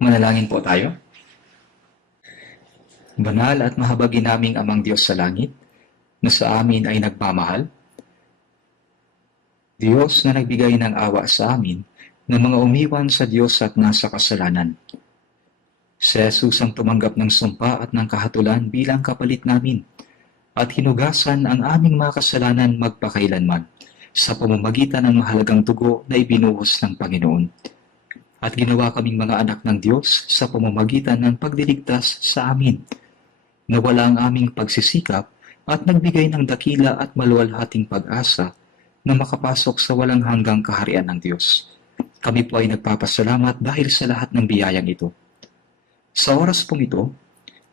Manalangin po tayo. Banal at mahabagin naming Amang Diyos sa langit, na sa amin ay nagmamahal. Diyos na nagbigay ng awa sa amin, na mga umiwan sa Diyos at nasa kasalanan. Si Jesus ang tumanggap ng sumpa at ng kahatulan bilang kapalit namin, at hinugasan ang aming mga kasalanan magpakailanman sa pamamagitan ng mahalagang dugo na ibinuhos ng Panginoon. At ginawa kaming mga anak ng Diyos sa pamamagitan ng pagdiligtas sa amin, na wala ang aming pagsisikap at nagbigay ng dakila at maluwalhating pag-asa na makapasok sa walang hanggang kaharian ng Diyos. Kami po ay nagpapasalamat dahil sa lahat ng biyayang ito. Sa oras pong ito,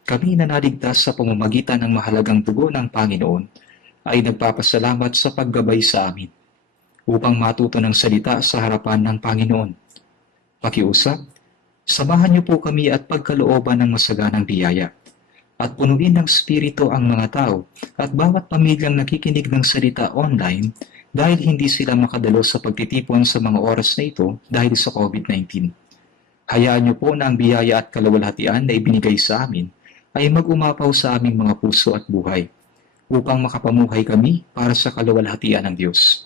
kami na naligtas sa pamamagitan ng mahalagang dugo ng Panginoon ay nagpapasalamat sa paggabay sa amin upang matuto ng salita sa harapan ng Panginoon. Pakiusap, samahan niyo po kami at pagkalooban ng masaganang biyaya at punuin ng Espiritu ang mga tao at bawat pamilyang nakikinig ng salita online dahil hindi sila makadalo sa pagtitipon sa mga oras na ito dahil sa COVID-19. Hayaan niyo po na ang biyaya at kaluwalhatian na ibinigay sa amin ay mag-umapaw sa aming mga puso at buhay upang makapamuhay kami para sa kaluwalhatian ng Diyos.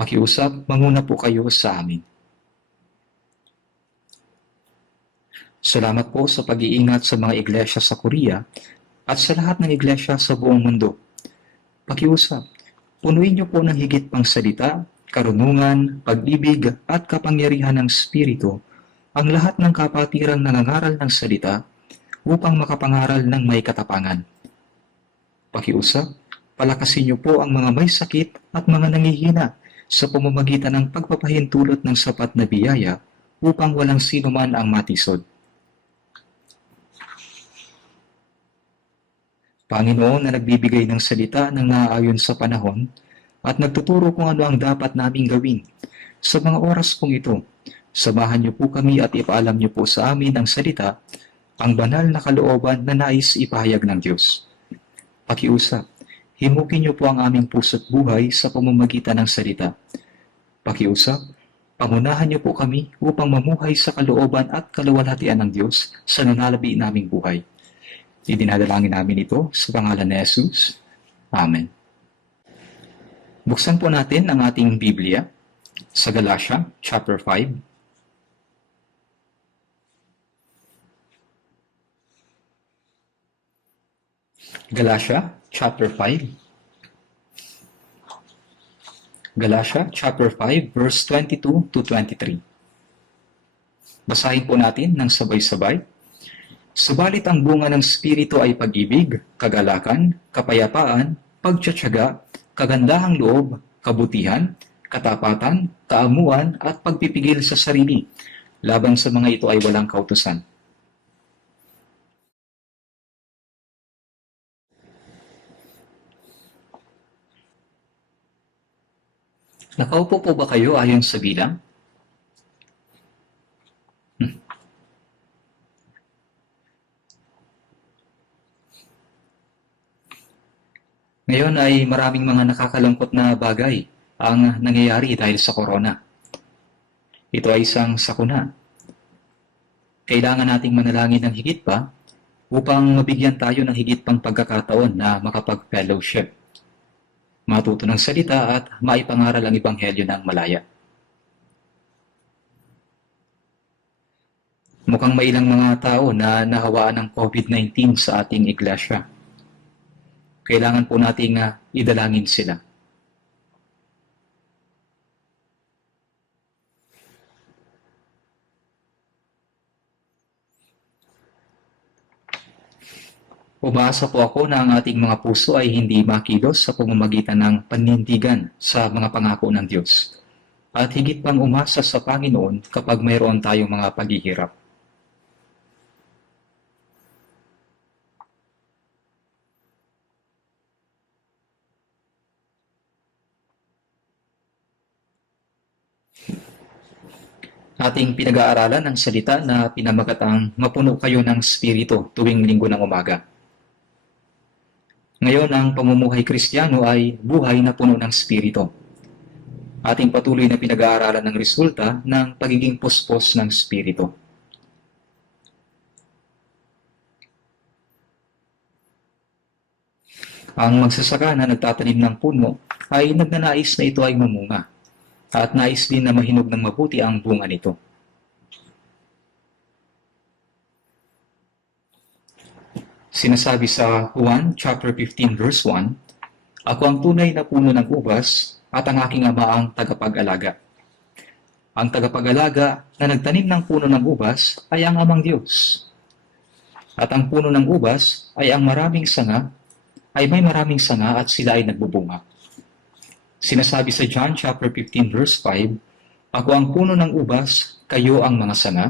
Pakiusap, manguna po kayo sa amin. Salamat po sa pag-iingat sa mga iglesia sa Korea at sa lahat ng iglesia sa buong mundo. Pakiusap, punuin niyo po ng higit pang salita, karunungan, pag-ibig at kapangyarihan ng Espiritu ang lahat ng kapatirang nangangaral ng salita upang makapangaral ng may katapangan. Pakiusap, palakasin niyo po ang mga may sakit at mga nangihina sa pamamagitan ng pagpapahintulot ng sapat na biyaya upang walang sino man ang matisod. Panginoon na nagbibigay ng salita ng naaayon sa panahon at nagtuturo kung ano ang dapat naming gawin. Sa mga oras pong ito, samahan niyo po kami at ipaalam niyo po sa amin ang salita, ang banal na kalooban na nais ipahayag ng Diyos. Pakiusap, himukin niyo po ang aming puso't buhay sa pamamagitan ng salita. Pakiusap, pangunahan niyo po kami upang mamuhay sa kalooban at kaluwalhatian ng Diyos sa nanalabi naming buhay. Idinadalangin namin ito sa pangalan ni Jesus. Amen. Buksan po natin ang ating Biblia sa Galatia chapter 5. Galatia chapter 5. Galatia chapter 5 verse 22 to 23. Basahin po natin ng sabay-sabay. Subalit ang bunga ng Espiritu ay pag-ibig, kagalakan, kapayapaan, pagtiyatyaga, kagandahang loob, kabutihan, katapatan, kaamuan, at pagpipigil sa sarili. Laban sa mga ito ay walang kautusan. Nakaupo po ba kayo ayon sa bilang? Ngayon ay maraming mga nakakalungkot na bagay ang nangyayari dahil sa corona. Ito ay isang sakuna. Kailangan nating manalangin ng higit pa upang mabigyan tayo ng higit pang pagkakataon na makapag-fellowship, matuto ng salita at maipangaral ang Ebanghelyo ng malaya. Mukhang may ilang mga tao na nahawaan ng COVID-19 sa ating iglesia. Kailangan po nating idalangin sila. Umaasa po ako na ang ating mga puso ay hindi makilos sa pamamagitan ng panindigan sa mga pangako ng Diyos. At higit pang umasa sa Panginoon kapag mayroon tayong mga paghihirap. Ating pinag-aaralan ang salita na pinamagatang mapuno kayo ng Espiritu tuwing linggo ng umaga. Ngayon, ang pamumuhay Kristiyano ay buhay na puno ng Espiritu. Ating patuloy na pinag-aaralan ng resulta ng pagiging puspos ng Espiritu. Ang magsasaka na nagtatanim ng puno ay nagnanais na ito ay mamunga at nais din na mahinog ng mabuti ang bunga nito. Sinasabi sa Juan chapter 15 verse 1, "Ako ang tunay na puno ng ubas at ang aking ama ang tagapag-alaga." Ang tagapag-alaga na nagtanim ng puno ng ubas ay ang amang Diyos. At ang puno ng ubas ay ang may maraming sanga at sila ay nagbubunga. Sinasabi sa John chapter 15 verse 5, "Ako ang puno ng ubas, kayo ang mga sanga.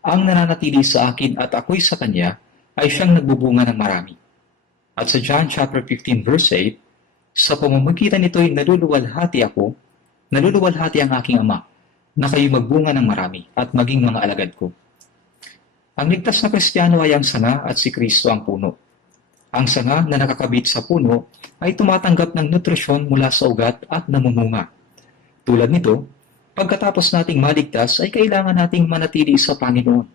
Ang nananatili sa akin at ako'y sa kanya ay siyang nagbubunga ng marami." At sa John chapter 15 verse 8, "Sa pamamagitan nito'y naluluwalhati ang aking ama, na kayo magbunga ng marami at maging mga alagad ko." Ang ligtas na Kristiyano ay ang sanga at si Kristo ang puno. Ang sanga na nakakabit sa puno ay tumatanggap ng nutrisyon mula sa ugat at namumunga. Tulad nito, pagkatapos nating maligtas ay kailangan nating manatili sa Panginoon.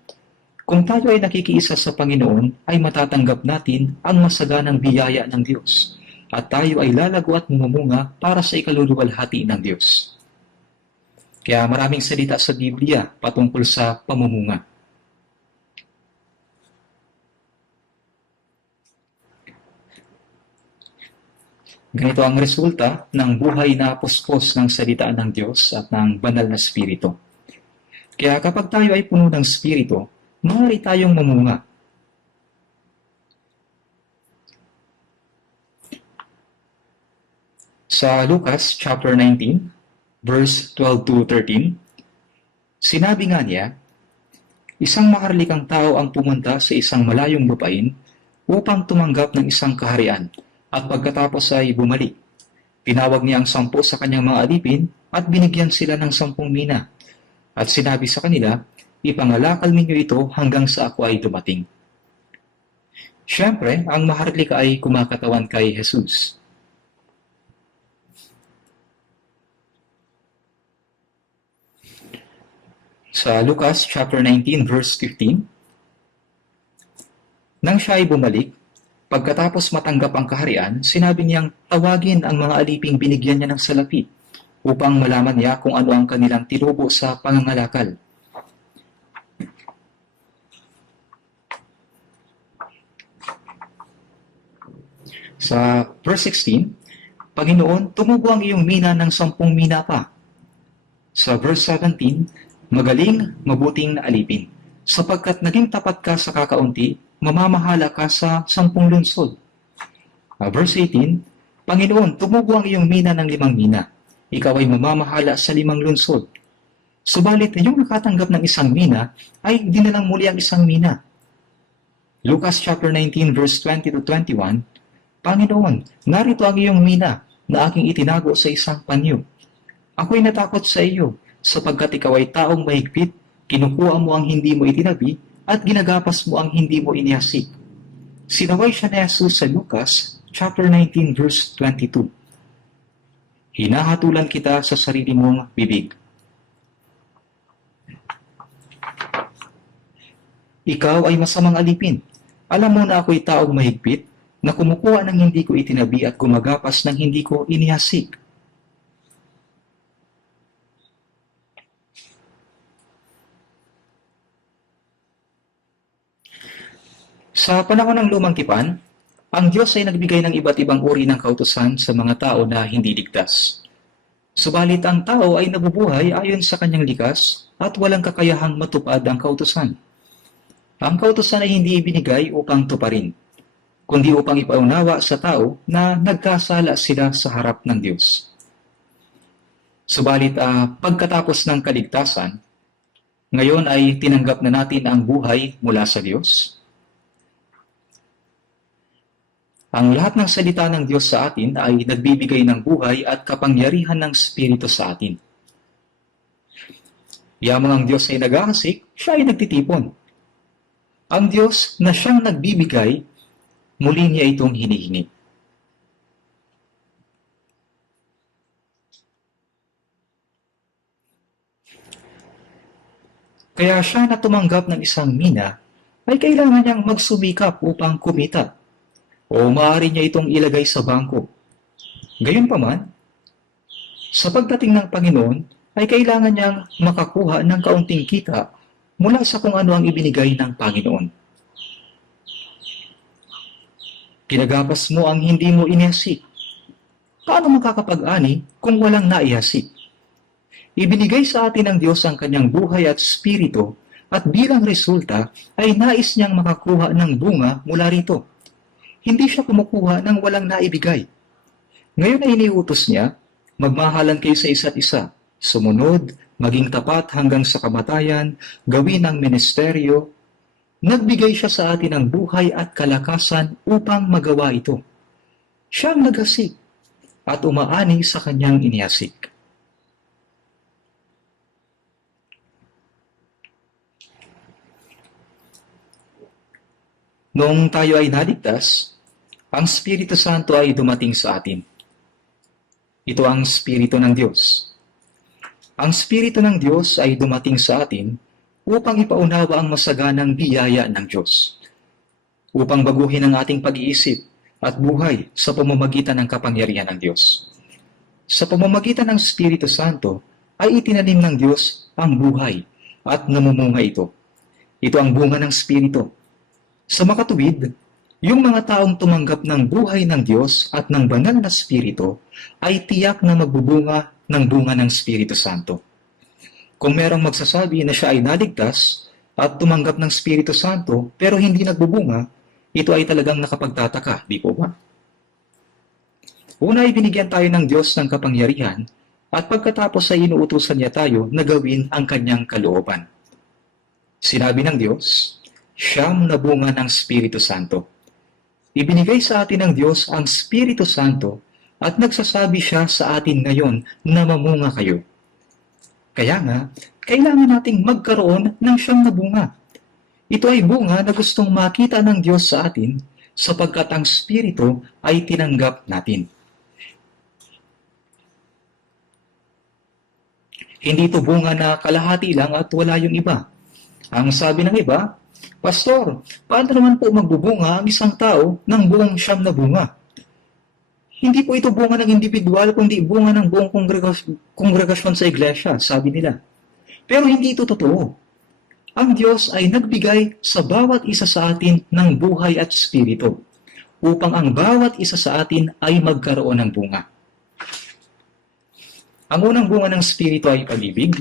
Kung tayo ay nakikiisa sa Panginoon, ay matatanggap natin ang masaganang biyaya ng Diyos at tayo ay lalago at mamunga para sa ikaluluwalhati ng Diyos. Kaya maraming salita sa Biblia patungkol sa pamumunga. Ganito ang resulta ng buhay na puspos ng salita ng Diyos at ng banal na Espiritu. Kaya kapag tayo ay puno ng Espiritu, maaari tayong mamunga. Sa Lucas chapter 19, verse 12 to 13, sinabi nga niya, "Isang maharlikang tao ang pumunta sa isang malayong lupain upang tumanggap ng isang kaharian, at pagkatapos ay bumalik. Tinawag niya ang 10 sa kanyang mga alipin at binigyan sila ng 10 mina. At sinabi sa kanila, ipangalakal ninyo ito hanggang sa ako ay dumating." Siyempre, ang maharlika ay kumakatawan kay Jesus. Sa Lucas chapter 19 verse 15, nang siya ay bumalik, pagkatapos matanggap ang kaharian, sinabi niyang tawagin ang mga aliping binigyan niya ng salapi upang malaman niya kung ano ang kanilang tinubo sa pangangalakal. Sa verse 16, "Panginoon, tumubo ang iyong mina ng 10 mina pa." Sa verse 17, "Magaling, mabuting na alipin, sapagkat naging tapat ka sa kakaunti, mamamahala ka sa 10 lungsod." Verse 18, "Panginoon, tumubo ang iyong mina ng 5 mina. Ikaw ay mamamahala sa 5 lungsod." Subalit, yung nakatanggap ng 1 mina ay dinalang muli ang 1 mina. Lucas chapter 19 verse 20 to 21, "Panginoon, narito ang iyong mina na aking itinago sa isang panyo. Ako'y natakot sa iyo, sapagkat ikaw ay taong mahigpit, kinukuha mo ang hindi mo itinabi, at ginagapas mo ang hindi mo inihasik." Sinaway siya ni Jesus sa Lucas chapter 19 verse 22. Hinahatulan kita sa sarili mong bibig. Ikaw ay masamang alipin. Alam mo na ako'y taong mahigpit, na kumukuha ng hindi ko itinabi at gumagapas ng hindi ko inihasik. Sa panahon ng Lumang Tipan, ang Diyos ay nagbigay ng iba't ibang uri ng kautusan sa mga tao na hindi ligtas. Subalit ang tao ay nabubuhay ayon sa kanyang likas at walang kakayahang matupad ang kautusan. Ang kautusan ay hindi ibinigay upang tuparin, kundi upang ipaunawa sa tao na nagkasala sila sa harap ng Diyos. Subalit pagkatapos ng kaligtasan, ngayon ay tinanggap na natin ang buhay mula sa Diyos. Ang lahat ng salita ng Diyos sa atin ay nagbibigay ng buhay at kapangyarihan ng Espiritu sa atin. Yamang ang Diyos ay nag-aasik, siya ay nagtitipon. Ang Diyos na siyang nagbibigay, muli niya itong hinihingi. Kaya siya na tumanggap ng 1 mina ay kailangan niyang magsumikap upang kumita. o maaari niya itong ilagay sa bangko. Gayunpaman, sa pagdating ng Panginoon ay kailangan niyang makakuha ng kaunting kita mula sa kung ano ang ibinigay ng Panginoon. Ginagapas mo ang hindi mo inihasik. Paano makakapag-ani kung walang naihasik? Ibinigay sa atin ng Diyos ang kanyang buhay at spirito at bilang resulta ay nais niyang makakuha ng bunga mula rito. Hindi siya kumukuha ng walang naibigay. Ngayon ay iniutos niya, magmahalan kayo sa isa't isa, sumunod, maging tapat hanggang sa kamatayan, gawin ang ministeryo. Nagbigay siya sa atin ng buhay at kalakasan upang magawa ito. Siya ang naghasik at umaani sa kanyang inihasik. Noong tayo ay naligtas, ang Espiritu Santo ay dumating sa atin. Ito ang Espiritu ng Diyos. Ang Espiritu ng Diyos ay dumating sa atin upang ipaunawa ang masaganang biyaya ng Diyos, upang baguhin ang ating pag-iisip at buhay sa pamamagitan ng kapangyarihan ng Diyos. Sa pamamagitan ng Espiritu Santo ay itinanim ng Diyos ang buhay at namumunga ito. Ito ang bunga ng Espiritu. Sa makatuwid, yung mga taong tumanggap ng buhay ng Diyos at ng banal na Espiritu ay tiyak na magbubunga ng bunga ng Espiritu Santo. Kung merong magsasabi na siya ay naligtas at tumanggap ng Espiritu Santo pero hindi nagbubunga, ito ay talagang nakapagtataka, di po ba? Una ay binigyan tayo ng Diyos ng kapangyarihan at pagkatapos ay inuutusan niya tayo na gawin ang kanyang kalooban. Sinabi ng Diyos, siyam na bunga ng Espiritu Santo. Ibinigay sa atin ng Diyos ang Espiritu Santo at nagsasabi siya sa atin ngayon na mamunga kayo. Kaya nga, kailangan nating magkaroon ng siyam na bunga. Ito ay bunga na gustong makita ng Diyos sa atin sapagkat ang Espiritu ay tinanggap natin. Hindi ito bunga na kalahati lang at wala yung iba. Ang sabi ng iba, Pastor, paano naman po magbubunga ang isang tao ng buong siyam na bunga? Hindi po ito bunga ng individual, kundi bunga ng buong kongregasyon sa iglesia, sabi nila. Pero hindi ito totoo. Ang Diyos ay nagbigay sa bawat isa sa atin ng buhay at spirito, upang ang bawat isa sa atin ay magkaroon ng bunga. Ang unang bunga ng spirito ay pag-ibig.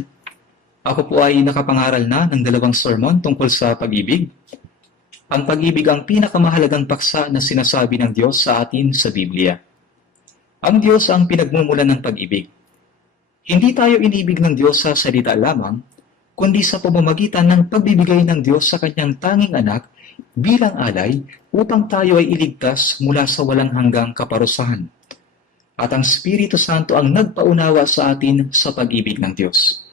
Ako po ay nakapangaral na ng 2 sermon tungkol sa pag-ibig. Ang pag-ibig ang pinakamahalagang paksa na sinasabi ng Diyos sa atin sa Biblia. Ang Diyos ang pinagmumulan ng pag-ibig. Hindi tayo inibig ng Diyos sa salita lamang, kundi sa pamamagitan ng pagbibigay ng Diyos sa kanyang tanging anak bilang alay upang tayo ay iligtas mula sa walang hanggang kaparusahan. At ang Espiritu Santo ang nagpaunawa sa atin sa pag-ibig ng Diyos.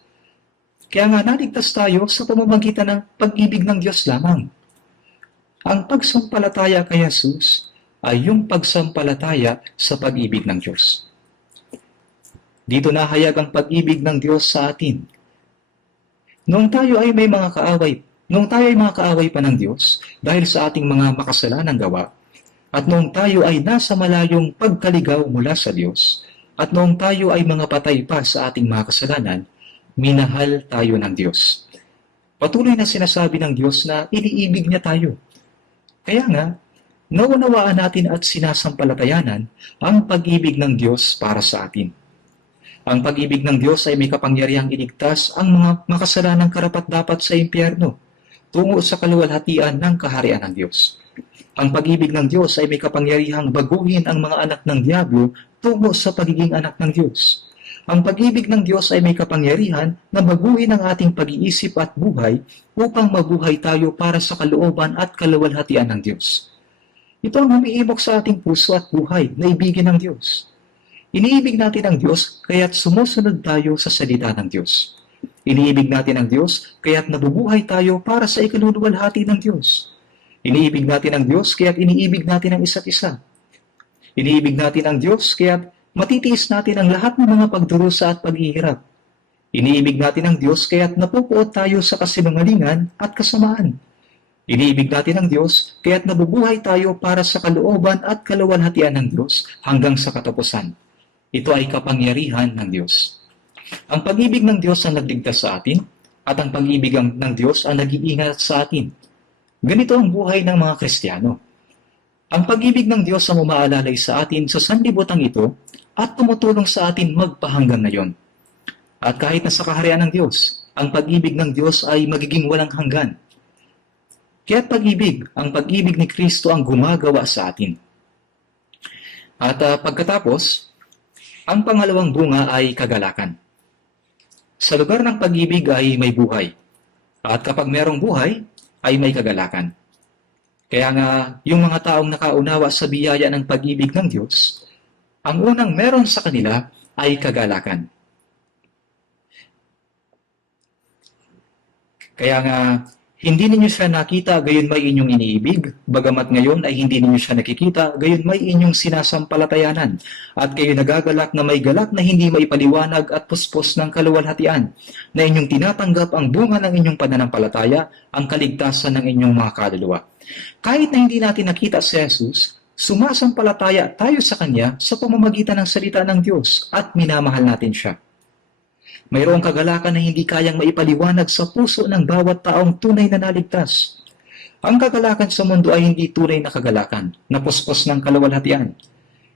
Kaya nga naligtas tayo sa pamamagitan ng pag-ibig ng Diyos lamang. Ang pagsampalataya kay Jesus ay yung pagsampalataya sa pag-ibig ng Diyos. Dito nahayag ang pag-ibig ng Diyos sa atin. Noong tayo ay mga kaaway pa ng Diyos dahil sa ating mga makasalanang gawa, at noong tayo ay nasa malayong pagkaligaw mula sa Diyos, at noong tayo ay mga patay pa sa ating mga kasalanan, minahal tayo ng Diyos. Patuloy na sinasabi ng Diyos na iniibig niya tayo. Kaya nga, naunawaan natin at sinasampalatayanan ang pag-ibig ng Diyos para sa atin. Ang pag-ibig ng Diyos ay may kapangyarihang iligtas ang mga makasalanang karapat-dapat sa impyerno tungo sa kaluwalhatian ng kaharian ng Diyos. Ang pag-ibig ng Diyos ay may kapangyarihang baguhin ang mga anak ng Diablo tungo sa pagiging anak ng Diyos. Ang pag-ibig ng Diyos ay may kapangyarihan na baguhin ang ating pag-iisip at buhay upang mabuhay tayo para sa kalooban at kaluwalhatian ng Diyos. Ito ang umiibok sa ating puso at buhay na ibigin ng Diyos. Iniibig natin ang Diyos kaya't sumusunod tayo sa salita ng Diyos. Iniibig natin ang Diyos kaya't nabubuhay tayo para sa ikaluluwalhati ng Diyos. Iniibig natin ang Diyos kaya't iniibig natin ang isa't isa. Iniibig natin ang Diyos kaya't matitiis natin ang lahat ng mga pagdurusa at paghihirap. Iniibig natin ang Diyos kaya't napupuot tayo sa kasinungalingan at kasamaan. Iniibig natin ang Diyos, kaya't nabubuhay tayo para sa kalooban at kaluwalhatian ng Diyos hanggang sa katapusan. Ito ay kapangyarihan ng Diyos. Ang pag-ibig ng Diyos ang nagligtas sa atin, at ang pag-ibig ng Diyos ang nag-iingat sa atin. Ganito ang buhay ng mga Kristiyano. Ang pag-ibig ng Diyos ang umaalalay sa atin sa sanlibutan ito at tumutulong sa atin magpahanggang ngayon. At kahit nasa kaharian ng Diyos, ang pag-ibig ng Diyos ay magiging walang hanggan. Kaya't pag-ibig, ang pag-ibig ni Kristo ang gumagawa sa atin. At pagkatapos, ang pangalawang bunga ay kagalakan. Sa lugar ng pag-ibig ay may buhay. At kapag merong buhay, ay may kagalakan. Kaya nga, yung mga taong nakaunawa sa biyaya ng pag-ibig ng Diyos, ang unang meron sa kanila ay kagalakan. Kaya nga, hindi ninyo siya nakita, gayon may inyong iniibig, bagamat ngayon ay hindi ninyo siya nakikita, gayon may inyong sinasampalatayanan, at kayo nagagalak na may galak na hindi maipaliwanag at puspos ng kaluwalhatian, na inyong tinatanggap ang bunga ng inyong pananampalataya, ang kaligtasan ng inyong mga kaluluwa. Kahit na hindi natin nakita si Jesus, sumasampalataya tayo sa Kanya sa pamamagitan ng salita ng Diyos at minamahal natin siya. Mayroong kagalakan na hindi kayang maipaliwanag sa puso ng bawat taong tunay na naligtas. Ang kagalakan sa mundo ay hindi tunay na kagalakan, na puspos ng kaluwalhatian.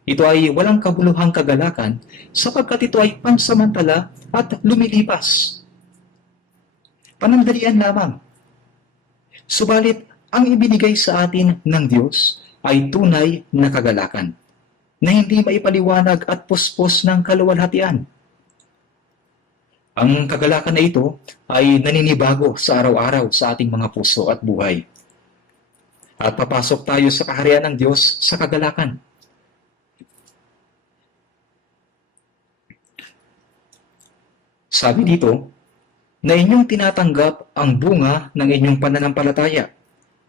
Ito ay walang kabuluhang kagalakan sapagkat ito ay pansamantala at lumilipas. Panandalian lamang. Subalit, ang ibinigay sa atin ng Diyos ay tunay na kagalakan, na hindi maipaliwanag at puspos ng kaluwalhatian. Ang kagalakan na ito ay naninibago sa araw-araw sa ating mga puso at buhay. At papasok tayo sa kaharian ng Diyos sa kagalakan. Sabi dito, na inyong tinatanggap ang bunga ng inyong pananampalataya,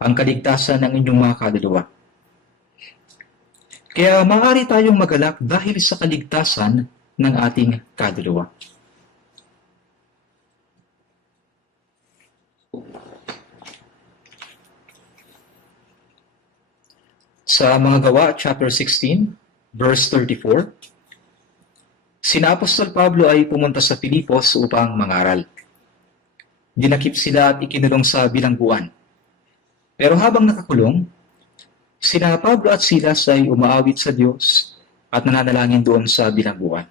ang kaligtasan ng inyong mga kaluluwa. Kaya maaari tayong magalak dahil sa kaligtasan ng ating kaluluwa. Sa mga gawa, chapter 16, verse 34, sina Apostol Pablo ay pumunta sa Filipos upang mangaral. Dinakip sila at ikinulong sa bilangguan. Pero habang nakakulong, sina Pablo at Silas ay umaawit sa Diyos at nananalangin doon sa bilangguan.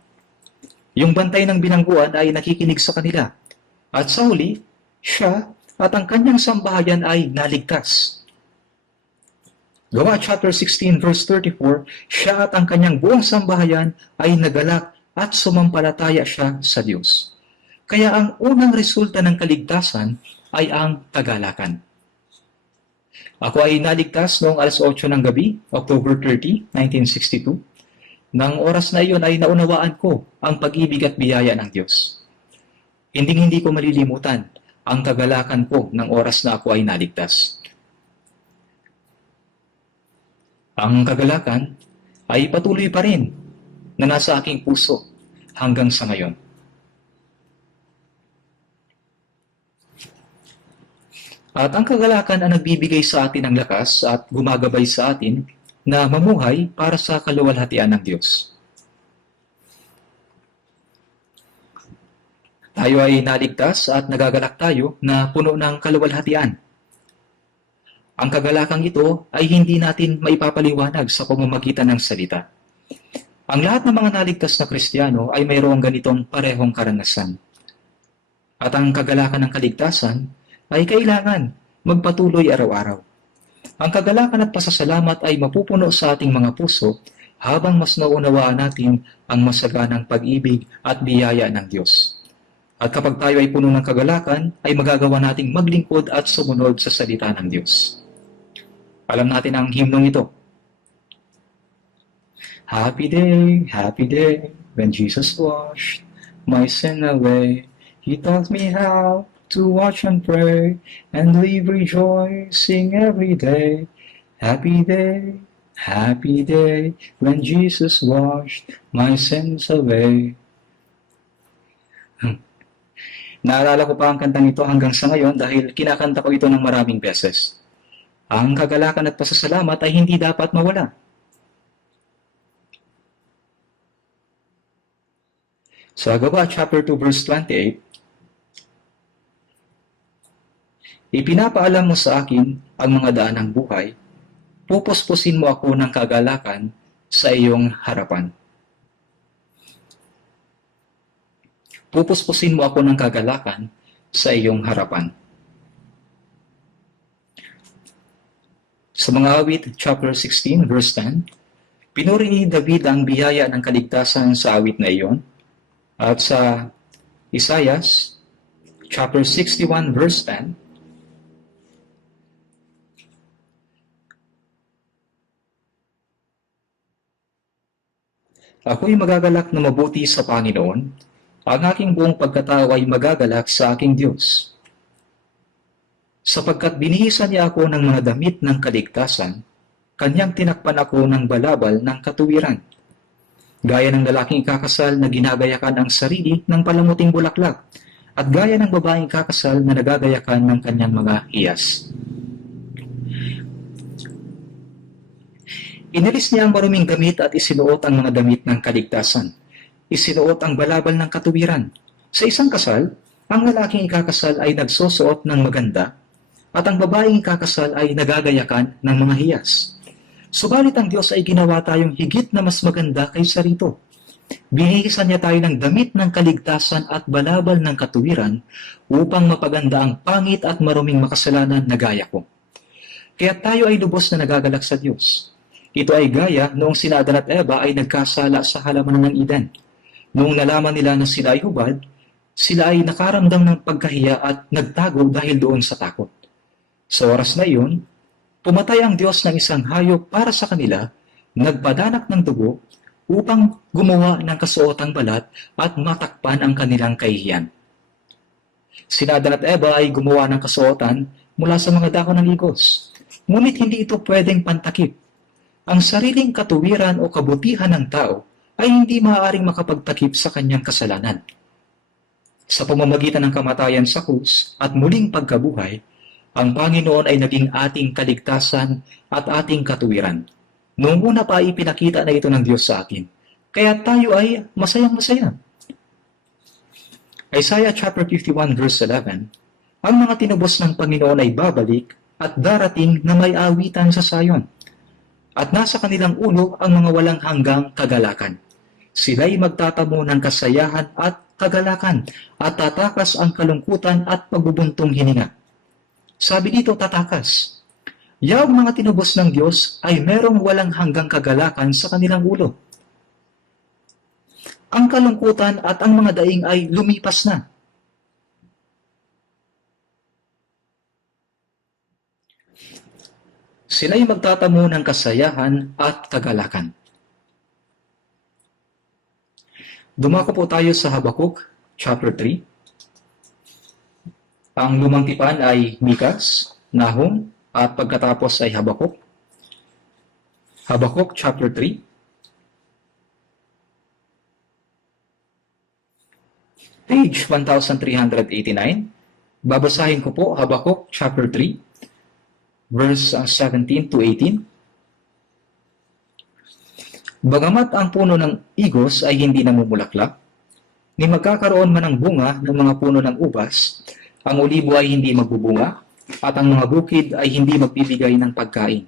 Yung bantay ng bilangguan ay nakikinig sa kanila. At sa huli, siya at ang kanyang sambahayan ay naligtas. Gawa chapter 16 verse 34, siya at ang kanyang buong sambahayan ay nagalak at sumampalataya siya sa Diyos. Kaya ang unang resulta ng kaligtasan ay ang kagalakan. Ako ay naligtas noong alas 8 ng gabi, October 30, 1962. Nang oras na iyon ay naunawaan ko ang pag-ibig at biyaya ng Diyos. Hindi ko malilimutan ang kagalakan ko ng oras na ako ay naligtas. Ang kagalakan ay patuloy pa rin na nasa aking puso hanggang sa ngayon. At ang kagalakan ang nagbibigay sa atin ng lakas at gumagabay sa atin na mamuhay para sa kaluwalhatian ng Diyos. Tayo ay naligtas at nagagalak tayo na puno ng kaluwalhatian. Ang kagalakang ito ay hindi natin maipapaliwanag sa pamamagitan ng salita. Ang lahat ng mga naligtas na Kristiyano ay mayroong ganitong parehong karanasan. At ang kagalakan ng kaligtasan ay kailangan magpatuloy araw-araw. Ang kagalakan at pasasalamat ay mapupuno sa ating mga puso habang mas naunawaan natin ang masaganang pag-ibig at biyaya ng Diyos. At kapag tayo ay puno ng kagalakan, ay magagawa nating maglingkod at sumunod sa salita ng Diyos. Alam natin ang himnong ito. Happy day, when Jesus washed my sin away. He taught me how to watch and pray, and live rejoicing every day. Happy day, when Jesus washed my sins away. Naalala ko pa ang kantang ito hanggang sa ngayon dahil kinakanta ko ito ng maraming beses. Ang kagalakan at pasasalamat ay hindi dapat mawala. Sa Gawa chapter 2 verse 28, ipinapaalam mo sa akin ang mga daan ng buhay, pupuspusin mo ako ng kagalakan sa iyong harapan. Pupuspusin mo ako ng kagalakan sa iyong harapan. Sa mga awit, chapter 16, verse 10, pinuri ni David ang biyaya ng kaligtasan sa awit na iyon. At sa Isaias, chapter 61, verse 10, ako'y magagalak na mabuti sa Panginoon, ang aking buong pagkatao ay magagalak sa aking Diyos. Sapagkat binihisan niya ako ng mga damit ng kaligtasan, kanyang tinakpan ako ng balabal ng katuwiran. Gaya ng lalaking ikakasal na ginagayakan ang sarili ng palamuting bulaklak, at gaya ng babaeng ikakasal na nagagayakan ng kanyang mga hiyas. Inilis niya ang maruming damit at isinuot ang mga damit ng kaligtasan. Isinuot ang balabal ng katuwiran. Sa isang kasal, ang lalaking ikakasal ay nagsusuot ng maganda at ang babaeng ikakasal ay nagagayakan ng mga hiyas. Subalit ang Diyos ay ginawa tayong higit na mas maganda kaysa rito. Binihisan niya tayo ng damit ng kaligtasan at balabal ng katuwiran upang mapaganda ang pangit at maruming makasalanan na gaya ko. Kaya tayo ay lubos na nagagalak sa Diyos. Ito ay gaya noong sina Adan at Eva ay nagkasala sa halaman ng Eden. Noong nalaman nila na sila ay hubad, sila ay nakaramdam ng pagkahiya at nagtago dahil doon sa takot. Sa oras na iyon, pumatay ang Diyos ng isang hayop para sa kanila, nagpadanak ng dugo upang gumawa ng kasuotang balat at matakpan ang kanilang kahihiyan. Sina Adan at Eva ay gumawa ng kasuotan mula sa mga dahon ng igos. Ngunit hindi ito pwedeng pantakip. Ang sariling katuwiran o kabutihan ng tao ay hindi maaaring makapagtakip sa kanyang kasalanan. Sa pamamagitan ng kamatayan sa krus at muling pagkabuhay, ang Panginoon ay naging ating kaligtasan at ating katuwiran. Noong una pa ay ipinakita na ito ng Diyos sa atin, kaya tayo ay masayang-masaya. Isaiah chapter 51 verse 11, ang mga tinubos ng Panginoon ay babalik at darating na may awitan sa Sayon. At nasa kanilang ulo ang mga walang hanggang kagalakan. Sila'y magtatamo ng kasayahan at kagalakan at tatakas ang kalungkutan at pagbubuntong hininga. Sabi dito, tatakas. Yung mga tinubos ng Diyos ay merong walang hanggang kagalakan sa kanilang ulo. Ang kalungkutan at ang mga daing ay lumipas na. Sila'y magtatamo ng kasayahan at kagalakan. Dumako po tayo sa Habakuk, chapter 3. Ang lumang tipan ay Mikas, Nahum, at pagkatapos ay Habakuk. Habakuk, chapter 3. Page 1389. Babasahin ko po Habakuk, chapter 3, verse 17 to 18. Bagamat ang puno ng igos ay hindi namumulaklak, ni magkakaroon man ng bunga ng mga puno ng ubas, ang olibo ay hindi magbubunga, at ang mga bukid ay hindi magbibigay ng pagkain.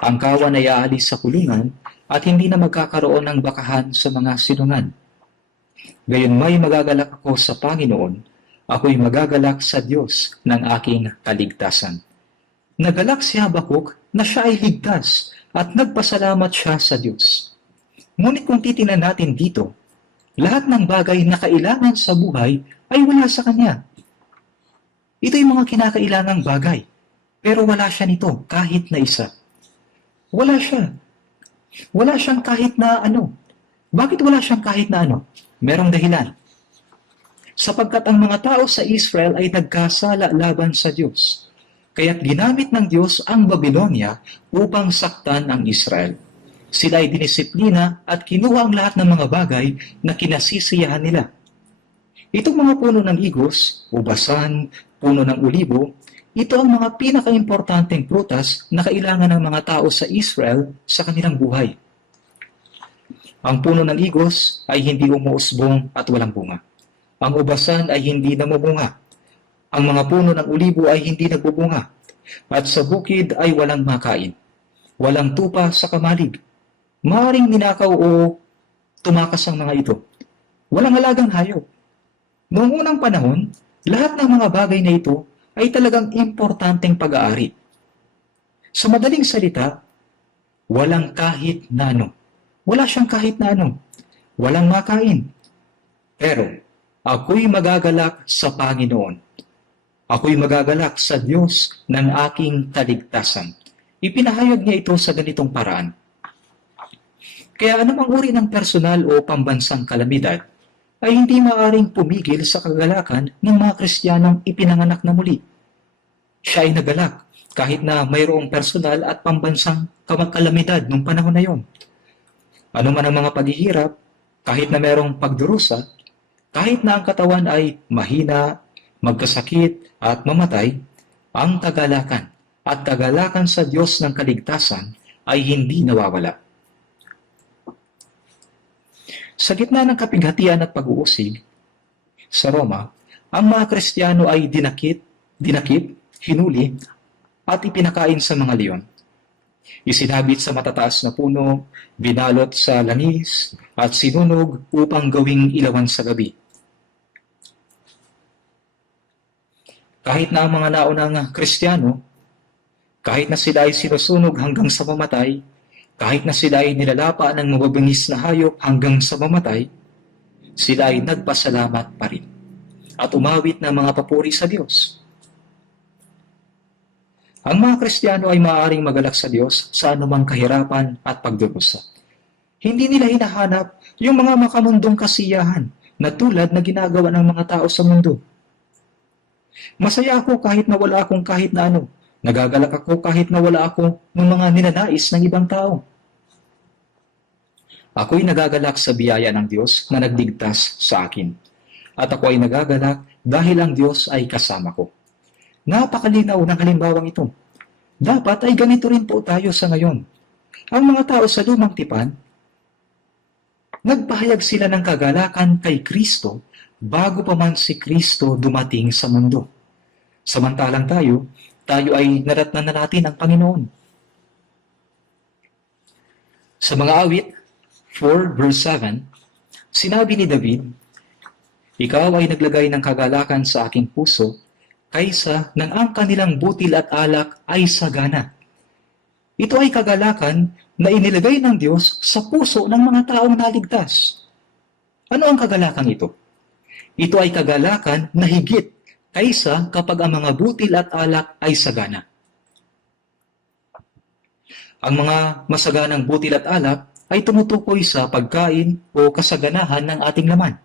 Ang kawan ay aalis sa kulungan, at hindi na magkakaroon ng bakahan sa mga silungan. Gayon may magagalak ako sa Panginoon, ako'y magagalak sa Diyos ng aking kaligtasan. Nagalak si Habakuk na siya ay ligtas at nagpasalamat siya sa Diyos. Ngunit kung titingnan natin dito, lahat ng bagay na kailangan sa buhay ay wala sa kanya. Ito yung mga kinakailangang bagay, pero wala siya nito kahit na isa. Wala siya. Wala siyang kahit na ano. Bakit wala siyang kahit na ano? Merong dahilan. Sapagkat ang mga tao sa Israel ay nagkasala laban sa Diyos. Kaya't ginamit ng Diyos ang Babylonia upang saktan ang Israel. Sila ay dinisiplina at kinuha ang lahat ng mga bagay na kinasisiyahan nila. Itong mga puno ng igos, ubasan, puno ng ulibo, ito ang mga pinaka-importanteng prutas na kailangan ng mga tao sa Israel sa kanilang buhay. Ang puno ng igos ay hindi umuusbong at walang bunga. Ang ubasan ay hindi namumunga. Ang mga puno ng ulibo ay hindi nagbubunga. At sa bukid ay walang makain. Walang tupa sa kamalig. Maaring ninakaw o tumakas ang mga ito. Walang alagang hayop. Noong unang panahon, lahat ng mga bagay na ito ay talagang importanteng pag-aari. Sa madaling salita, walang kahit na ano. Wala siyang kahit na ano. Walang makain. Pero, ako'y magagalak sa Panginoon. Ako'y magagalak sa Diyos ng aking kaligtasan. Ipinahayag niya ito sa ganitong paraan. Kaya anumang uri ng personal o pambansang kalamidad ay hindi maaaring pumigil sa kagalakan ng mga Kristiyanong ipinanganak na muli. Siya ay nagalak kahit na mayroong personal at pambansang kalamidad nung panahon na yon. Ano man ang mga paghihirap, kahit na mayroong pagdurusa, kahit na ang katawan ay mahina, magkasakit at mamatay, ang kagalakan at kagalakan sa Diyos ng kaligtasan ay hindi nawawala. Sa gitna ng kapighatian at pag-uusig, sa Roma, ang mga Kristiyano ay dinakip, hinuli, at ipinakain sa mga leon. Isinabit sa matataas na puno, binalot sa langis, at sinunog upang gawing ilawan sa gabi. Kahit na ang mga naunang Kristiyano, kahit na sila ay sinusunog hanggang sa mamatay, kahit na sila ay nilalapa ng mababangis na hayop hanggang sa mamatay, sila ay nagpasalamat pa rin at umawit ng mga papuri sa Diyos. Ang mga Kristiyano ay maaaring magalak sa Diyos sa anumang kahirapan at pagdurusa. Hindi nila hinahanap yung mga makamundong kasiyahan na tulad na ginagawa ng mga tao sa mundo. Masaya ako kahit na wala akong kahit na ano. Nagagalak ako kahit na wala ako ng mga ninanais ng ibang tao. Ako'y nagagalak sa biyaya ng Diyos na nagligtas sa akin. At ako ay nagagalak dahil ang Diyos ay kasama ko. Napakalinaw ng halimbawang ito. Dapat ay ganito rin po tayo sa ngayon. Ang mga tao sa lumang tipan, nagpahayag sila ng kagalakan kay Kristo bago pa man si Kristo dumating sa mundo. Samantalang tayo ay nadatnan na natin ang Panginoon. Sa mga awit 4 verse 7, sinabi ni David, "Ikaw ay naglagay ng kagalakan sa aking puso, kaysa ng ang kanilang butil at alak ay sagana." Ito ay kagalakan na inilagay ng Diyos sa puso ng mga taong naligtas. Ano ang kagalakan ito? Ito ay kagalakan na higit kaysa kapag ang mga butil at alak ay sagana. Ang mga masaganang butil at alak ay tumutukoy sa pagkain o kasaganahan ng ating laman.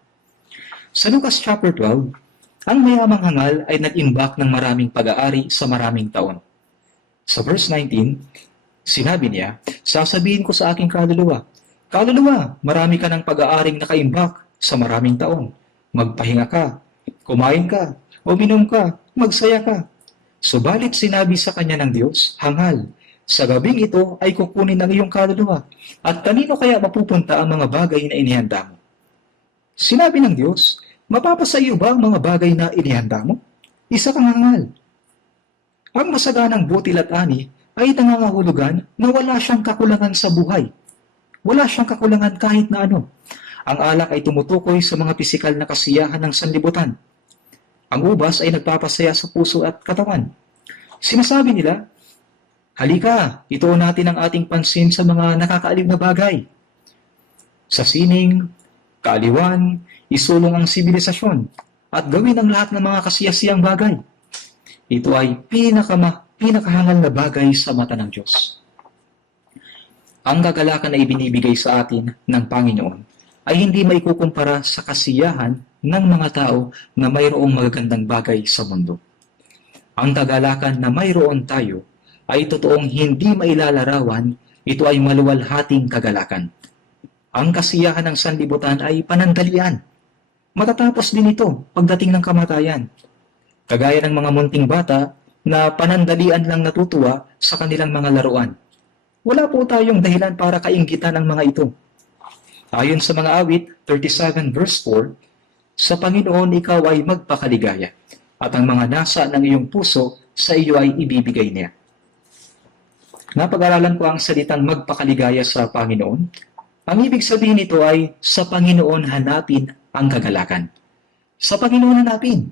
Sa Lucas chapter 12, ang mayamang hangal ay nag-imbak ng maraming pag-aari sa maraming taon. Sa verse 19, sinabi niya, "Sasabihin ko sa aking kaluluwa, kaluluwa, marami ka ng pag-aaring nakaimbak sa maraming taon. Magpahinga ka, kumain ka, uminom ka, magsaya ka." Subalit sinabi sa kanya ng Diyos, "Hangal, sa gabing ito ay kukunin ang iyong kaluluwa, at kanino kaya mapupunta ang mga bagay na inihanda mo?" Sinabi ng Diyos, "Mapapasa iyo ba ang mga bagay na inihanda mo? Isa kang hangal." Ang masaganang butil at ani ay nangangahulugan na wala siyang kakulangan sa buhay. Wala siyang kakulangan kahit na ano. Ang alak ay tumutukoy sa mga pisikal na kasiyahan ng sanlibutan. Ang ubas ay nagpapasaya sa puso at katawan. Sinasabi nila, "Halika, ituon natin ang ating pansin sa mga nakakaaliw na bagay." Sa sining, kaaliwan, isulong ang sibilisasyon at gawin ang lahat ng mga kasiyasiyang bagay. Ito ay pinakahangal na bagay sa mata ng Diyos. Ang kagalakan na ibinibigay sa atin ng Panginoon ay hindi maikukumpara sa kasiyahan ng mga tao na mayroong magagandang bagay sa mundo. Ang kagalakan na mayroon tayo ay totoong hindi mailalarawan, ito ay maluwalhating kagalakan. Ang kasiyahan ng sanlibutan ay panandalian. Matatapos din ito pagdating ng kamatayan. Kagaya ng mga munting bata na panandalian lang natutuwa sa kanilang mga laruan. Wala po tayong dahilan para kainggitan ang mga ito. Ayon sa mga awit 37 verse 4, sa Panginoon ikaw ay magpakaligaya, at ang mga nasa ng iyong puso sa iyo ay ibibigay niya. Napag-aralan ko ang salitang magpakaligaya sa Panginoon. Ang ibig sabihin nito ay sa Panginoon hanapin ang kagalakan. Sa Panginoon hanapin.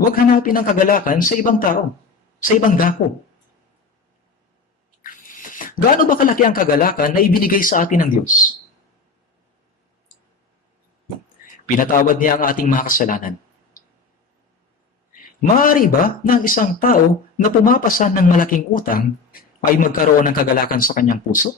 Huwag hanapin ang kagalakan sa ibang tao, sa ibang dako. Gaano ba kalaki ang kagalakan na ibinigay sa atin ng Diyos? Pinatawad niya ang ating mga kasalanan. Maaari ba na ang isang tao na pumapasan ng malaking utang ay magkaroon ng kagalakan sa kanyang puso?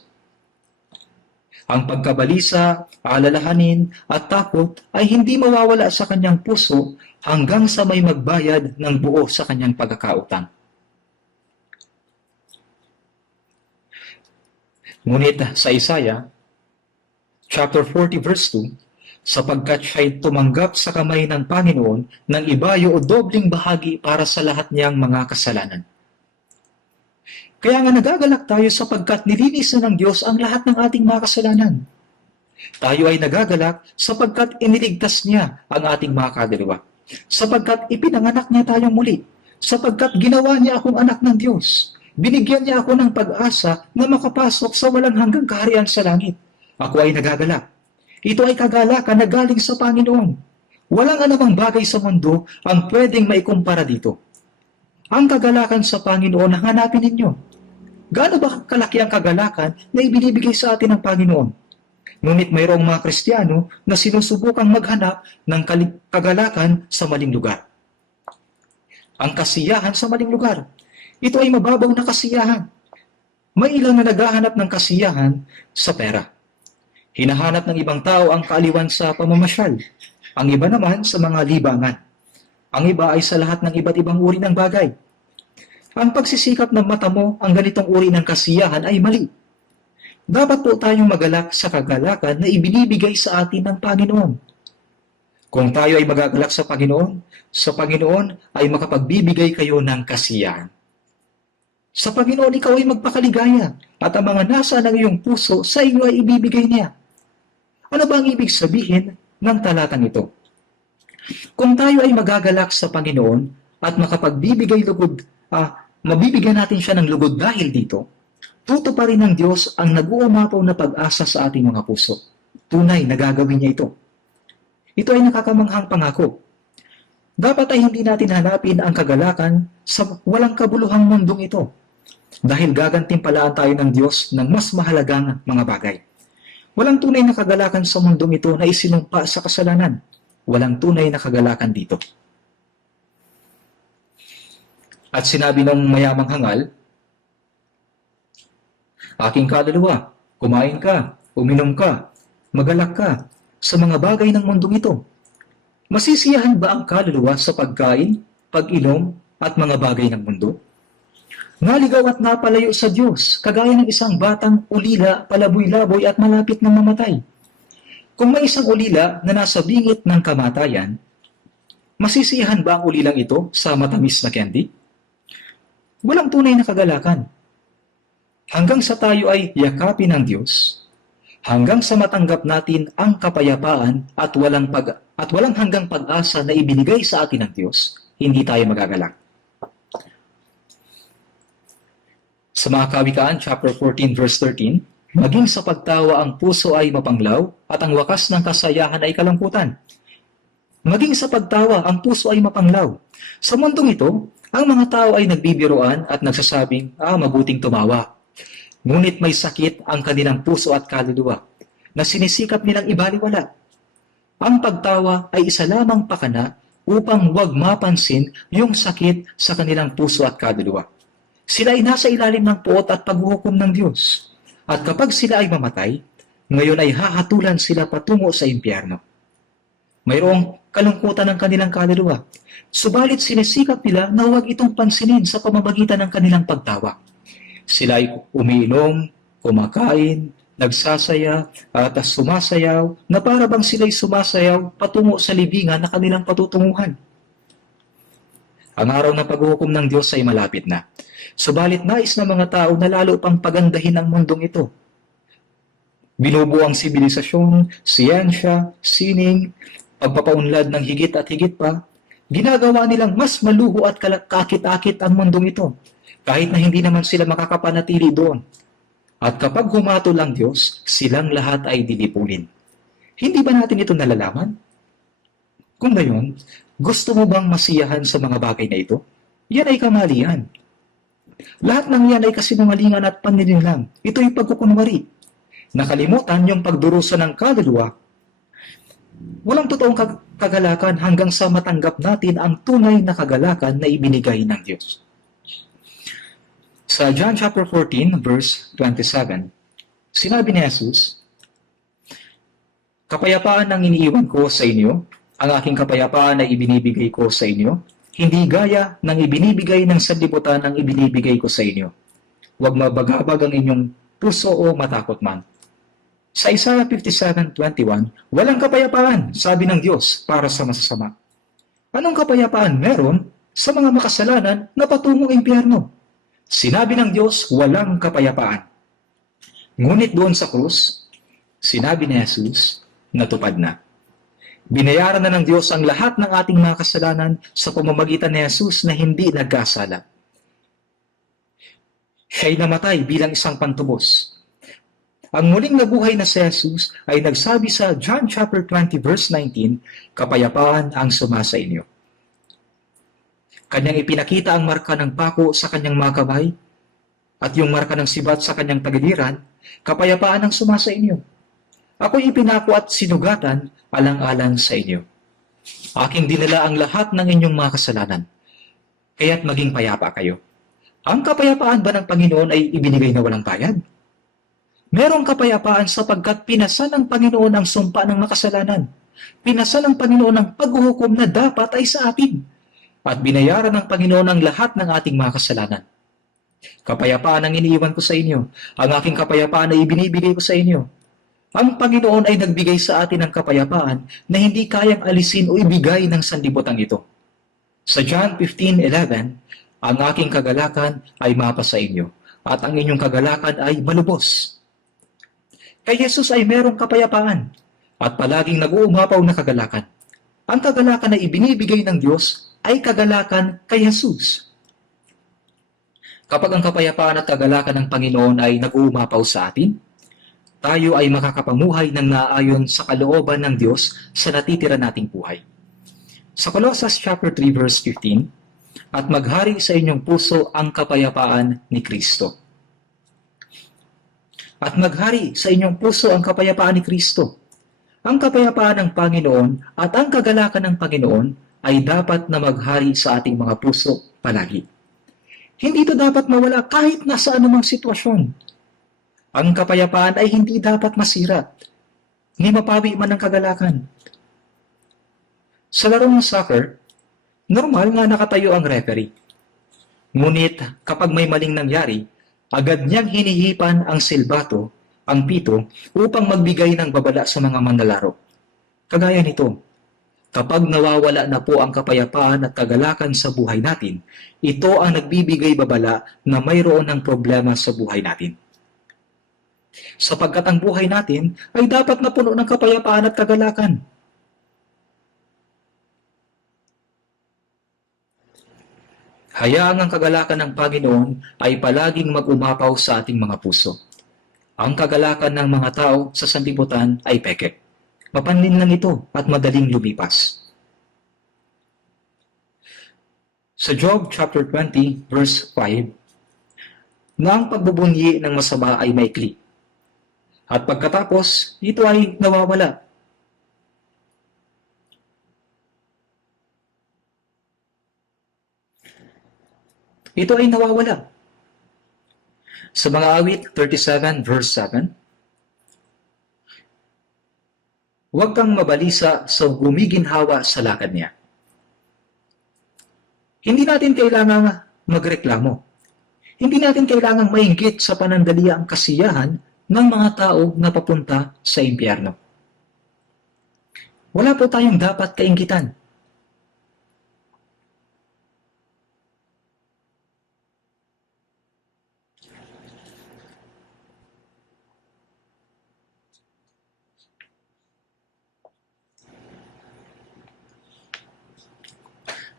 Ang pagkabalisa, alalahanin at takot ay hindi mawawala sa kanyang puso hanggang sa may magbayad ng buo sa kanyang pagkakautang. Ngunit sa Isaiah, chapter 40 verse 2, sapagkat siya'y tumanggap sa kamay ng Panginoon ng ibayo o dobling bahagi para sa lahat niyang mga kasalanan. Kaya nga nagagalak tayo sapagkat nilinisan ng Diyos ang lahat ng ating mga kasalanan. Tayo ay nagagalak sapagkat iniligtas niya ang ating mga kaluluwa. Sapagkat ipinanganak niya tayong muli. Sapagkat ginawa niya akong anak ng Diyos. Binigyan niya ako ng pag-asa na makapasok sa walang hanggang kaharian sa langit. Ako ay nagagalak. Ito ay kagalakan na galing sa Panginoon. Walang anumang bagay sa mundo ang pwedeng maikumpara dito. Ang kagalakan sa Panginoon ang hanapin ninyo. Gaano ba kalaki ang kagalakan na ibinibigay sa atin ng Panginoon? Ngunit mayroong mga Kristiyano na sinusubukang maghanap ng kagalakan sa maling lugar. Ang kasiyahan sa maling lugar. Ito ay mababaw na kasiyahan. May ilang na naghahanap ng kasiyahan sa pera. Hinahanap ng ibang tao ang kaaliwan sa pamamasyal. Ang iba naman sa mga libangan. Ang iba ay sa lahat ng iba't ibang uri ng bagay. Ang pagsisikap ng mata mo ang ganitong uri ng kasiyahan ay mali. Dapat po tayong magalak sa kagalakan na ibinibigay sa atin ng Panginoon. Kung tayo ay magagalak sa Panginoon ay makapagbibigay kayo ng kasiyahan. Sa Panginoon, ikaw ay magpakaligaya at ang mga nasa ng iyong puso sa iyo ay ibibigay niya. Ano ba ang ibig sabihin ng talatang ito? Kung tayo ay magagalak sa Panginoon at mabibigyan natin siya ng lugod dahil dito, tutuparin ng Diyos ang nag-uumapaw na pag-asa sa ating mga puso. Tunay na gagawin niya ito. Ito ay nakakamanghang pangako. Dapat ay hindi natin hanapin ang kagalakan sa walang kabuluhang mundong ito. Dahil gagantimpalaan tayo ng Diyos ng mas mahalagang mga bagay. Walang tunay na kagalakan sa mundong ito na isinumpa sa kasalanan. Walang tunay na kagalakan dito. At sinabi ng mayamang hangal, aking kaluluwa, kumain ka, uminom ka, magalak ka sa mga bagay ng mundong ito. Masisiyahan ba ang kaluluwa sa pagkain, pag-inom at mga bagay ng mundo? Naligaw at napalayo sa Diyos, kagaya ng isang batang ulila, palaboy-laboy at malapit na mamatay. Kung may isang ulila na nasa bingit ng kamatayan, masisiyahan ba ang ulilang ito sa matamis na candy? Walang tunay na kagalakan. Hanggang sa tayo ay yakapin ng Diyos, hanggang sa matanggap natin ang kapayapaan at walang hanggang pag-asa na ibinigay sa atin ng Diyos, hindi tayo magagalak. Sa mga Kawikaan, chapter 14, verse 13, maging sa pagtawa ang puso ay mapanglaw at ang wakas ng kasayahan ay kalungkutan. Maging sa pagtawa ang puso ay mapanglaw. Sa mundong ito, ang mga tao ay nagbibiruan at nagsasabing, mabuting tumawa. Ngunit may sakit ang kanilang puso at kaluluwa na sinisikap nilang ibaliwala. Ang pagtawa ay isa lamang pakana upang huwag mapansin yung sakit sa kanilang puso at kaluluwa. Sila ay nasa ilalim ng puot at paghuhukom ng Diyos. At kapag sila ay mamatay, ngayon ay hahatulan sila patungo sa impyerno. Mayroong kalungkutan ng kanilang kaluluwa. Subalit sinisikap nila na huwag itong pansinin sa pamamagitan ng kanilang pagtawa. Sila ay umiinom, kumakain, nagsasaya, at sumasayaw, na para bang sila'y sumasayaw patungo sa libingan na kanilang patutunguhan. Ang araw ng paghuhukom ng Diyos ay malapit na. Subalit nais ng mga tao na lalo pang pagandahin ang mundong ito. Binubuo ang sibilisasyon, siyensya, sining, pagpapaunlad ng higit at higit pa. Ginagawa nilang mas maluho at kakit-akit ang mundong ito, kahit na hindi naman sila makakapanatili doon. At kapag humatol ang Diyos, silang lahat ay dilipulin. Hindi ba natin ito nalalaman? Kung gayon, gusto mo bang masiyahan sa mga bagay na ito? Yan ay kamalian. Lahat ng yan ay kasinungalingan at panlilinlang. Ito ay pagkukunwari. Nakalimutan yung pagdurusa ng kaluluwa. Walang totoong kagalakan hanggang sa matanggap natin ang tunay na kagalakan na ibinigay ng Diyos. Sa John chapter 14, verse 27, sinabi ni Jesus, "Kapayapaan ang iniiwan ko sa inyo, ang aking kapayapaan ay ibinibigay ko sa inyo, hindi gaya ng ibinibigay ng sanlibutan ang ibinibigay ko sa inyo. Huwag mabagabag ang inyong puso o matakot man." Sa Isaiah 57:21, walang kapayapaan, sabi ng Diyos, para sa masasama. Anong kapayapaan meron sa mga makasalanan na patungong impyerno? Sinabi ng Diyos, walang kapayapaan. Ngunit doon sa krus, sinabi ni Jesus, natupad na. Binayaran na ng Diyos ang lahat ng ating mga kasalanan sa pamamagitan ni Jesus na hindi nagkasala. Siya'y namatay bilang isang pantubos. Ang muling nabuhay na si Jesus ay nagsabi sa John chapter 20 verse 19, "Kapayapaan ang sumasa inyo." Kanyang ipinakita ang marka ng pako sa kanyang mga kamay at yung marka ng sibat sa kanyang tagiliran, "Kapayapaan ang sumasa inyo." Ako'y ipinako at sinugatan alang-alang sa inyo. Aking dinala ang lahat ng inyong mga kasalanan, kaya't maging payapa kayo. Ang kapayapaan ba ng Panginoon ay ibinigay na walang bayad? Merong kapayapaan sapagkat pinasa ng Panginoon ang sumpa ng makasalanan. Pinasa ng Panginoon ang paghuhukom na dapat ay sa atin. At binayaran ng Panginoon ang lahat ng ating mga kasalanan. Kapayapaan ang iniiwan ko sa inyo. Ang aking kapayapaan ay ibinibigay ko sa inyo. Ang Panginoon ay nagbigay sa atin ng kapayapaan na hindi kayang alisin o ibigay ng sanlibutan ito. Sa John 15:11, ang aking kagalakan ay mapa sa inyo, at ang inyong kagalakan ay malubos. Kay Jesus ay merong kapayapaan, at palaging nag-uumapaw na kagalakan. Ang kagalakan na ibinibigay ng Diyos ay kagalakan kay Jesus. Kapag ang kapayapaan at kagalakan ng Panginoon ay nag-uumapaw sa atin, tayo ay makakapamuhay ng naayon sa kalooban ng Diyos sa natitira nating buhay. Sa Colossus chapter 3 verse 15, "At maghari sa inyong puso ang kapayapaan ni Kristo." At maghari sa inyong puso ang kapayapaan ni Kristo. Ang kapayapaan ng Panginoon at ang kagalakan ng Panginoon ay dapat na maghari sa ating mga puso palagi. Hindi ito dapat mawala kahit nasa anumang sitwasyon. Ang kapayapaan ay hindi dapat masira, ni mapawi man ang kagalakan. Sa larong soccer, normal nga nakatayo ang referee. Ngunit kapag may maling nangyari, agad niyang hinihipan ang silbato, ang pito, upang magbigay ng babala sa mga manlalaro. Kagaya nito, kapag nawawala na po ang kapayapaan at kagalakan sa buhay natin, ito ang nagbibigay babala na mayroon ng problema sa buhay natin. Sapagkat ang buhay natin ay dapat na puno ng kapayapaan at kagalakan. Hayaang ang kagalakan ng Panginoon ay palaging mag-umapaw sa ating mga puso. Ang kagalakan ng mga tao sa sanlibutan ay peke. Mapanlin lang ito at madaling lumipas. Sa Job chapter 20 verse 5, na ang pagbubunyi ng masama ay maikli. At pagkatapos, ito ay nawawala. Ito ay nawawala. Sa mga awit 37 verse 7, "Huwag kang mabalisa sa gumiginhawa sa lakad niya." Hindi natin kailangang magreklamo. Hindi natin kailangang mainggit sa panandaliang kasiyahan ng mga tao na papunta sa impyerno. Wala po tayong dapat kainggitan.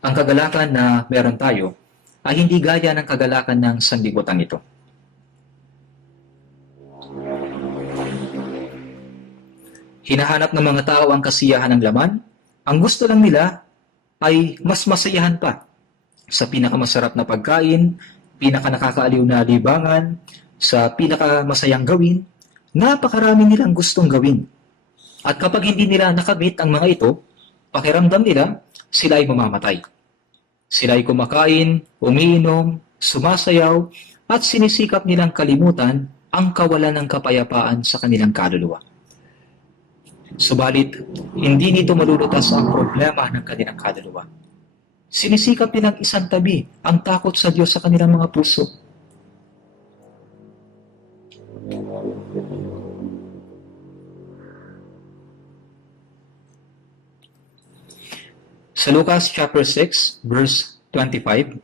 Ang kagalakan na meron tayo ay hindi gaya ng kagalakan ng sanlibutan ito. Hinahanap ng mga tao ang kasiyahan ng laman. Ang gusto lang nila ay mas masayahan pa sa pinakamasarap na pagkain, pinakanakakaaliw na libangan, sa pinakamasayang gawin. Napakarami nilang gustong gawin. At kapag hindi nila nakamit ang mga ito, pakiramdam nila, sila ay mamamatay. Sila ay kumakain, umiinom, sumasayaw, at sinisikap nilang kalimutan ang kawalan ng kapayapaan sa kanilang kaluluwa. Subalit, hindi nito malulutas ang problema ng kanilang kaluluwa. Sinisikap nilang isang tabi ang takot sa Diyos sa kanilang mga puso. Sa Lucas chapter 6, verse 25,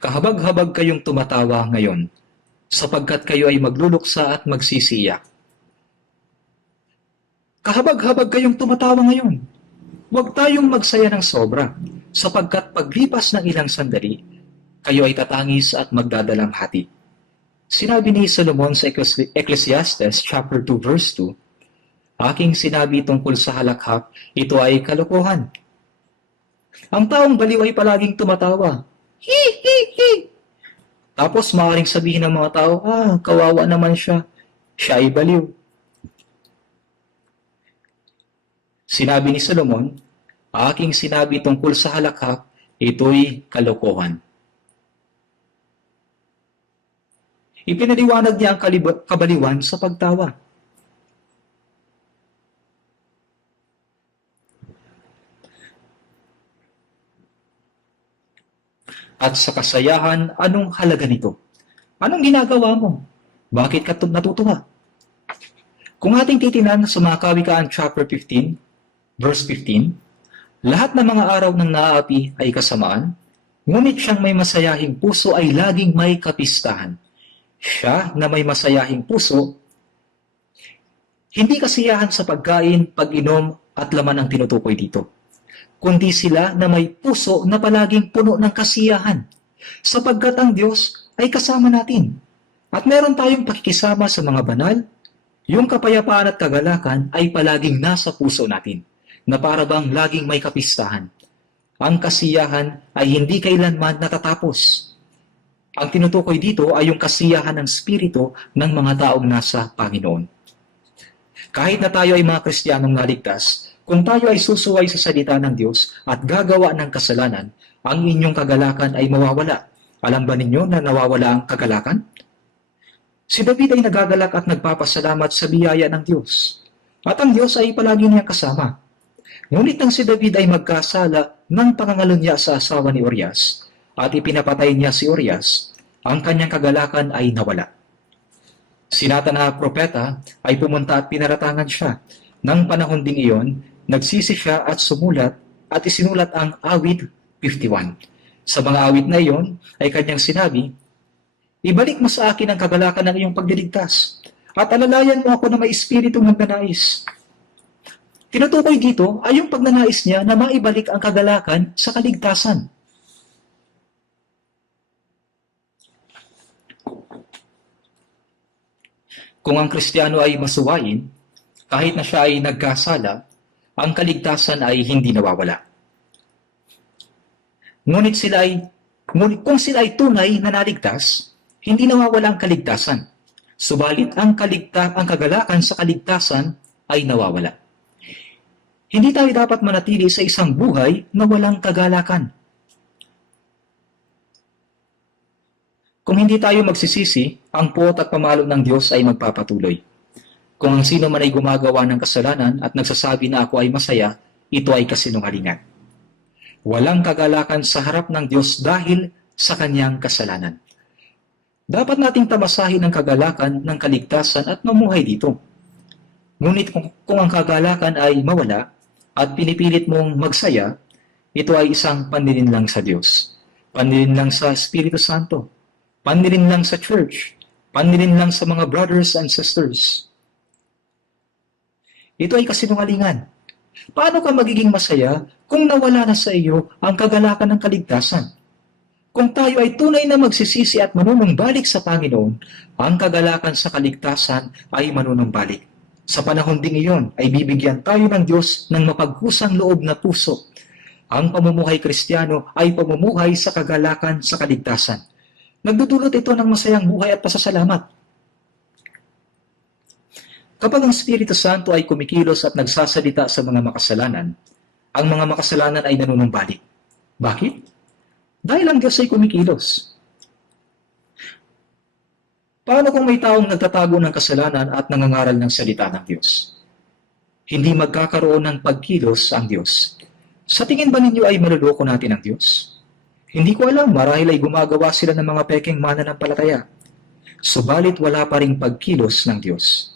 kahabag-habag kayong tumatawa ngayon, sapagkat kayo ay magluluksa at magsisiyak. Kahabag-habag kayong tumatawa ngayon. Huwag tayong magsaya ng sobra, sapagkat paglipas ng ilang sandali, kayo ay tatangis at magdadalang hati. Sinabi ni Solomon sa Ecclesiastes chapter 2, verse 2, aking sinabi tungkol sa halakhak, ito ay kalokohan. Ang taong baliw ay palaging tumatawa. Hi, hi, hi. Tapos maaaring sabihin ng mga tao, kawawa naman siya. Siya ay baliw. Sinabi ni Solomon, aking sinabi tungkol sa halakhak, ito'y kalokohan. Ipinaliwanag niya ang kabaliwan sa pagtawa. At sa kasayahan, anong halaga nito? Anong ginagawa mo? Bakit ka natutuwa? Kung ating titinan sa mga Kawikaan chapter 15, verse 15, lahat ng mga araw ng naaapi ay kasamaan, ngunit siyang may masayahing puso ay laging may kapistahan. Siya na may masayahing puso, hindi kasiyahan sa pagkain, pag-inom at laman ang tinutukoy dito, kundi sila na may puso na palaging puno ng kasiyahan, sapagkat ang Diyos ay kasama natin. At meron tayong pakikisama sa mga banal, yung kapayapaan at kagalakan ay palaging nasa puso natin, na para bang laging may kapistahan. Ang kasiyahan ay hindi kailanman natatapos. Ang tinutukoy dito ay yung kasiyahan ng spirito ng mga taong nasa Panginoon. Kahit na tayo ay mga Kristiyanong naligtas, kung tayo ay susuway sa salita ng Diyos at gagawa ng kasalanan, ang inyong kagalakan ay mawawala. Alam ba ninyo na nawawala ang kagalakan? Si David ay nagagalak at nagpapasalamat sa biyaya ng Diyos. At ang Diyos ay palagi niya kasama. Ngunit nang si David ay magkasala ng pangangalunya sa asawa ni Urias at ipinapatay niya si Urias, ang kanyang kagalakan ay nawala. Si Nathan na propeta ay pumunta at pinaratangan siya. Nang panahon ding iyon, nagsisi siya at sumulat at isinulat ang awit 51. Sa mga awit na iyon ay kanyang sinabi, ibalik mo sa akin ang kagalakan ng iyong pagliligtas at alalayan mo ako na may espiritong magnanais. Tinutukoy dito ay yung pagnanais niya na maibalik ang kagalakan sa kaligtasan. Kung ang Kristiyano ay masuwayin, kahit na siya ay nagkasala, ang kaligtasan ay hindi nawawala. Ngunit kung sila ay tunay na naligtas, hindi nawawala ang kaligtasan. Subalit ang kagalakan sa kaligtasan ay nawawala. Hindi tayo dapat manatili sa isang buhay na walang kagalakan. Kung hindi tayo magsisisi, ang puot at pamalo ng Diyos ay magpapatuloy. Kung ang sino man ay gumagawa ng kasalanan at nagsasabi na ako ay masaya, ito ay kasinungalingan. Walang kagalakan sa harap ng Diyos dahil sa kanyang kasalanan. Dapat nating tamasahin ang kagalakan ng kaligtasan at mamuhay dito. Ngunit kung ang kagalakan ay mawala at pinipilit mong magsaya, ito ay isang panlilinlang sa Diyos. Panlilinlang sa Espiritu Santo. Panlilinlang sa church. Panlilinlang sa mga brothers and sisters. Ito ay kasinungalingan. Paano ka magiging masaya kung nawala na sa iyo ang kagalakan ng kaligtasan? Kung tayo ay tunay na magsisisi at manunumbalik sa Panginoon, ang kagalakan sa kaligtasan ay manunumbalik. Sa panahon ding iyon ay bibigyan tayo ng Diyos ng mapagkusang loob na puso. Ang pamumuhay Kristiyano ay pamumuhay sa kagalakan sa kaligtasan. Nagdudulot ito ng masayang buhay at pasasalamat. Kapag ang Espiritu Santo ay kumikilos at nagsasalita sa mga makasalanan, ang mga makasalanan ay nanunumbalik. Bakit? Dahil ang Diyos ay kumikilos. Paano kung may taong nagtatago ng kasalanan at nangangaral ng salita ng Diyos? Hindi magkakaroon ng pagkilos ang Diyos. Sa tingin ba ninyo ay maluloko natin ang Diyos? Hindi ko alam, marahil ay gumagawa sila ng mga pekeng mananampalataya. Subalit wala pa ring pagkilos ng Diyos.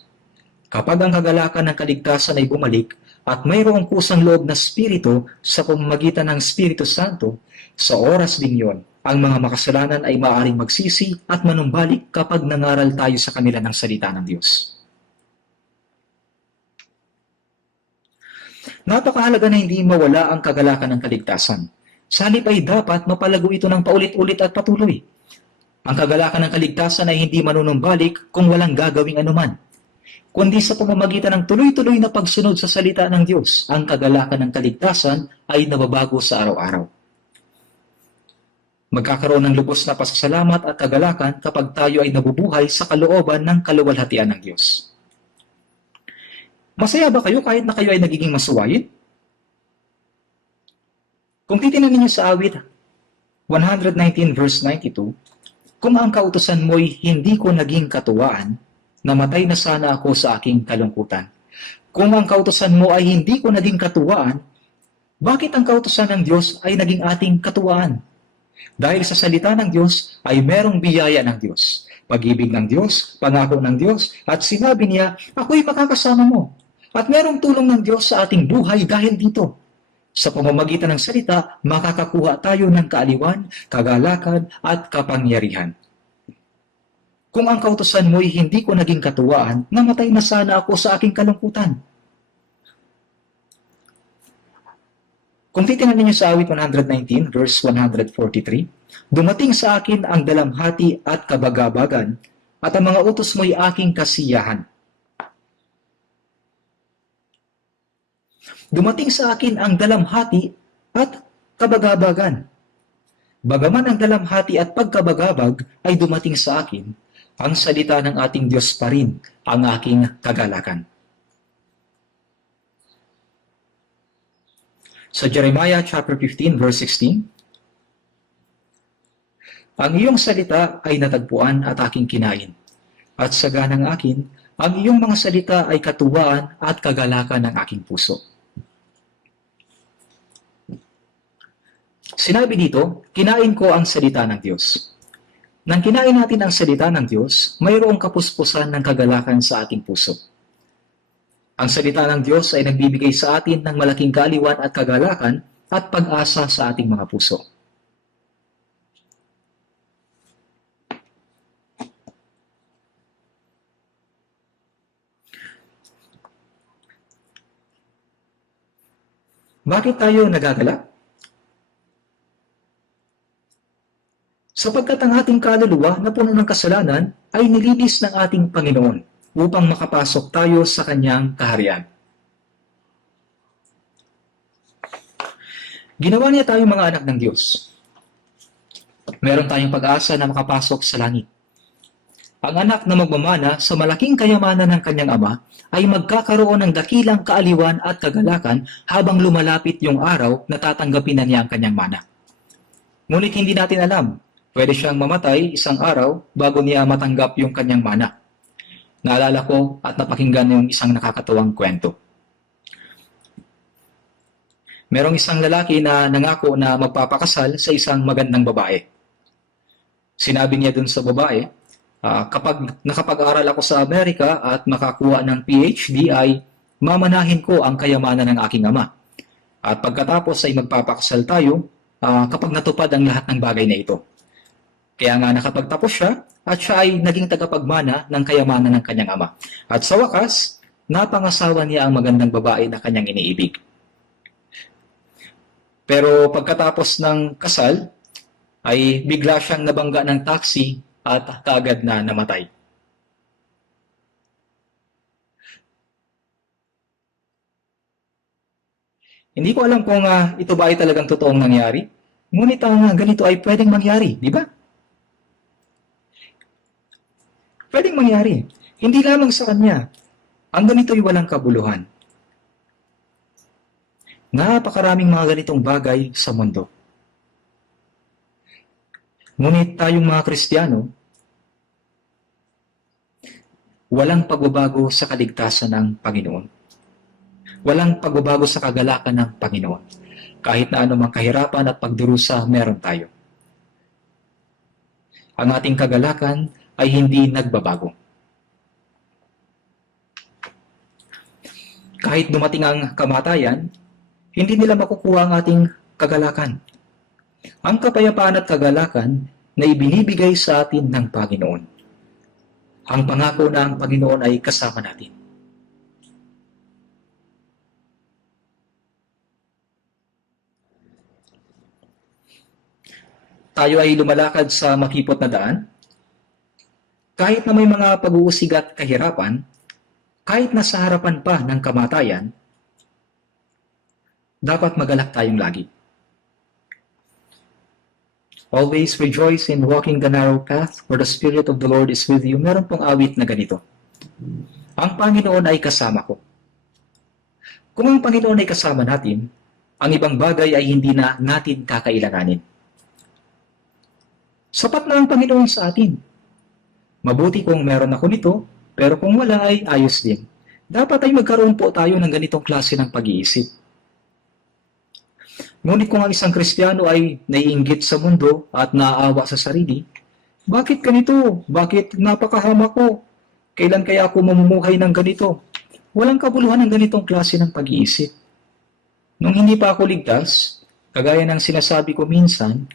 Kapag ang kagalakan ng kaligtasan ay bumalik at mayroong kusang loob na spirito sa pamamagitan ng Espiritu Santo, sa oras ding yon, ang mga makasalanan ay maaaring magsisi at manumbalik kapag nangaral tayo sa kanila ng salita ng Diyos. Napakahalaga na hindi mawala ang kagalakan ng kaligtasan. Sa halip ay dapat mapalago ito ng paulit-ulit at patuloy. Ang kagalakan ng kaligtasan ay hindi manunumbalik kung walang gagawing anuman, kundi sa pamamagitan ng tuloy-tuloy na pagsunod sa salita ng Diyos, ang kagalakan ng kaligtasan ay nababago sa araw-araw. Magkakaroon ng lubos na pasasalamat at kagalakan kapag tayo ay nabubuhay sa kalooban ng kaluwalhatian ng Diyos. Masaya ba kayo kahit na kayo ay nagiging masuwayin? Kung titingnan ninyo sa awit 119 verse 92, kung ang kautusan mo'y hindi ko naging katuwaan, namatay na sana ako sa aking kalungkutan. Kung ang kautusan mo ay hindi ko naging katuwaan, bakit ang kautusan ng Diyos ay naging ating katuwaan? Dahil sa salita ng Diyos ay merong biyaya ng Diyos, pag-ibig ng Diyos, pangako ng Diyos, at sinabi niya, ako'y makakasama mo. At merong tulong ng Diyos sa ating buhay dahil dito. Sa pamamagitan ng salita, makakakuha tayo ng kaaliwan, kagalakan, at kapangyarihan. Kung ang kautusan mo'y hindi ko naging katuwaan, namatay na sana ako sa aking kalungkutan. Kung titingnan ninyo sa awit 119, verse 143, dumating sa akin ang dalamhati at kabagabagan, at ang mga utos mo'y aking kasiyahan. Dumating sa akin ang dalamhati at kabagabagan. Bagaman ang dalamhati at pagkabagabag ay dumating sa akin, ang salita ng ating Diyos pa rin ang aking kagalakan. Sa Jeremiah chapter 15 verse 16, ang iyong salita ay natagpuan at aking kinain, at saga ng akin, ang iyong mga salita ay katuwaan at kagalakan ng aking puso. Sinabi dito, kinain ko ang salita ng Diyos. Nang kinain natin ang salita ng Diyos, mayroong kapuspusan ng kagalakan sa ating puso. Ang salita ng Diyos ay nagbibigay sa atin ng malaking kaaliwan at kagalakan at pag-asa sa ating mga puso. Bakit tayo nagagalak? Sapagkat ang ating kaluluwa na puno ng kasalanan ay nilinis ng ating Panginoon upang makapasok tayo sa kanyang kaharian. Ginawa niya tayong mga anak ng Diyos. Meron tayong pag-asa na makapasok sa langit. Ang anak na magmamana sa malaking kayamanan ng kanyang ama ay magkakaroon ng dakilang kaaliwan at kagalakan habang lumalapit yung araw na tatanggapin na niya ang kanyang mana. Ngunit hindi natin alam, pwede siyang mamatay isang araw bago niya matanggap yung kanyang mana. Naalala ko at napakinggan yung isang nakakatuwang kwento. Merong isang lalaki na nangako na magpapakasal sa isang magandang babae. Sinabi niya dun sa babae, kapag nakapag-aral ako sa Amerika at makakuha ng PhD ay mamanahin ko ang kayamanan ng aking ama. At pagkatapos ay magpapakasal tayo kapag natupad ang lahat ng bagay na ito. Kaya nga nakapagtapos siya at siya ay naging tagapagmana ng kayamanan ng kanyang ama. At sa wakas, napangasawa niya ang magandang babae na kanyang iniibig. Pero pagkatapos ng kasal, ay bigla siyang nabangga ng taxi at kaagad na namatay. Hindi ko alam kung ito ba ay talagang totoong nangyari. Ngunit ang ganito ay pwedeng mangyari, di ba? Pwedeng mangyari. Hindi lamang sa kanya. Ang ganito ay walang kabuluhan. Napakaraming mga ganitong bagay sa mundo. Ngunit tayong mga Kristiyano, walang pagbabago sa kaligtasan ng Panginoon. Walang pagbabago sa kagalakan ng Panginoon. Kahit na anumang kahirapan at pagdurusa meron tayo. Ang ating kagalakan ay hindi nagbabago. Kahit dumating ang kamatayan, hindi nila makukuha ang ating kagalakan. Ang kapayapaan at kagalakan na ibinibigay sa atin ng Panginoon. Ang pangako na ang Panginoon ay kasama natin. Tayo ay lumalakad sa makipot na daan. Kahit na may mga pag-uusig at kahirapan, kahit nasa harapan pa ng kamatayan, dapat magalak tayong lagi. Always rejoice in walking the narrow path where the Spirit of the Lord is with you. Meron pong awit na ganito. Ang Panginoon ay kasama ko. Kung ang Panginoon ay kasama natin, ang ibang bagay ay hindi na natin kakailanganin. Sapat na ang Panginoon sa atin. Mabuti kung meron ako nito, pero kung wala ay ayos din. Dapat ay magkaroon po tayo ng ganitong klase ng pag-iisip. Ngunit kung ang isang Kristiyano ay naiinggit sa mundo at naaawa sa sarili, bakit ganito? Bakit napakahama ko? Kailan kaya ako mamumuhay ng ganito? Walang kabuluhan ng ganitong klase ng pag-iisip. Nung hindi pa ako ligtas, kagaya ng sinasabi ko minsan,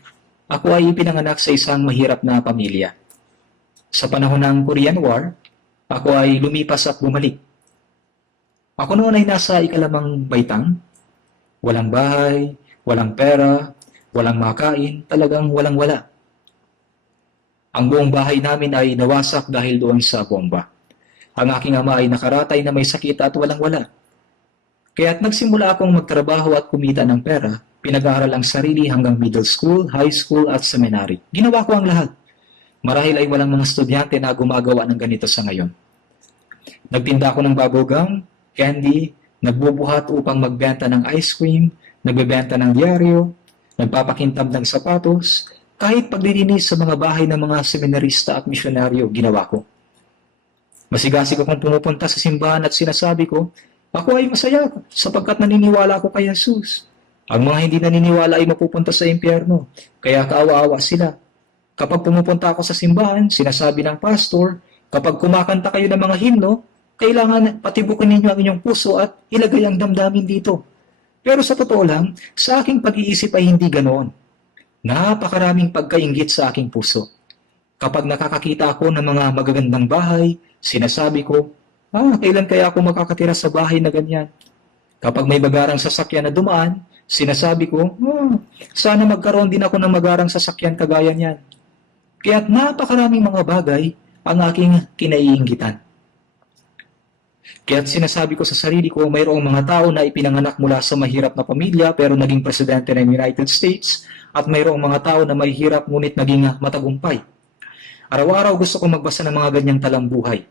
ako ay ipinanganak sa isang mahirap na pamilya. Sa panahon ng Korean War, ako ay lumipas at bumalik. Ako noon ay nasa ikalamang baitang. Walang bahay, walang pera, walang makain, talagang walang-wala. Ang buong bahay namin ay nawasak dahil doon sa bomba. Ang aking ama ay nakaratay na may sakit at walang-wala. Kaya't nagsimula akong magtrabaho at kumita ng pera, pinag-aaral ang sarili hanggang middle school, high school at seminary. Ginawa ko ang lahat. Marahil ay walang mga estudyante na gumagawa ng ganito sa ngayon. Nagtinda ako ng bubble gum, candy, nagbubuhat upang magbenta ng ice cream, nagbebenta ng dyaryo, nagpapakintab ng sapatos, kahit paglilinis sa mga bahay ng mga seminarista at misyonaryo, ginawa ko. Masigasig akong pumupunta sa simbahan at sinasabi ko, ako ay masaya sapagkat naniniwala ako kay Jesus. Ang mga hindi naniniwala ay mapupunta sa impyerno, kaya kaawa-awa sila. Kapag pumupunta ako sa simbahan, sinasabi ng pastor, kapag kumakanta kayo ng mga himno, kailangan patibukin ninyo ang inyong puso at ilagay ang damdamin dito. Pero sa totoo lang, sa aking pag-iisip ay hindi ganoon. Napakaraming pagkainggit sa aking puso. Kapag nakakakita ako ng mga magagandang bahay, sinasabi ko, kailan kaya ako makakatira sa bahay na ganyan? Kapag may magarang sasakyan na dumaan, sinasabi ko, sana magkaroon din ako ng magarang sasakyan kagaya niyan. Kaya't napakaraming mga bagay ang aking kinaiinggitan. Kaya't sinasabi ko sa sarili ko, mayroong mga tao na ipinanganak mula sa mahirap na pamilya pero naging presidente ng United States at mayroong mga tao na mahirap ngunit naging matagumpay. Araw-araw gusto kong magbasa ng mga ganyang talambuhay.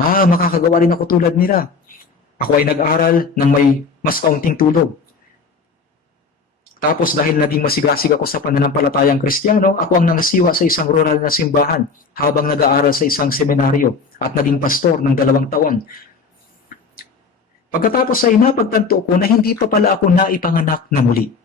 Makakagawa rin ako tulad nila. Ako ay nag-aral ng may mas kaunting tulog. Tapos dahil naging masigasig ako sa pananampalatayang Kristiyano, ako ang nangasiwa sa isang rural na simbahan habang nag-aaral sa isang seminaryo at naging pastor ng 2 taon. Pagkatapos ay napagtanto ko na hindi pa pala ako naipanganak na muli.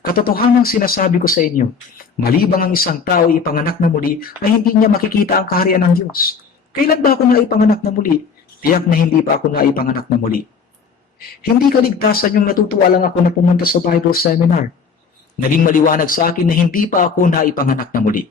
Katotohanang sinasabi ko sa inyo, malibang ang isang tao ipanganak na muli ay hindi niya makikita ang kaharian ng Diyos. Kailan ba ako naipanganak na muli? Tiyak na hindi pa ako naipanganak na muli. Hindi kaligtasan yung natutuwa lang ako na pumunta sa Bible seminar. Naging maliwanag sa akin na hindi pa ako naipanganak na muli.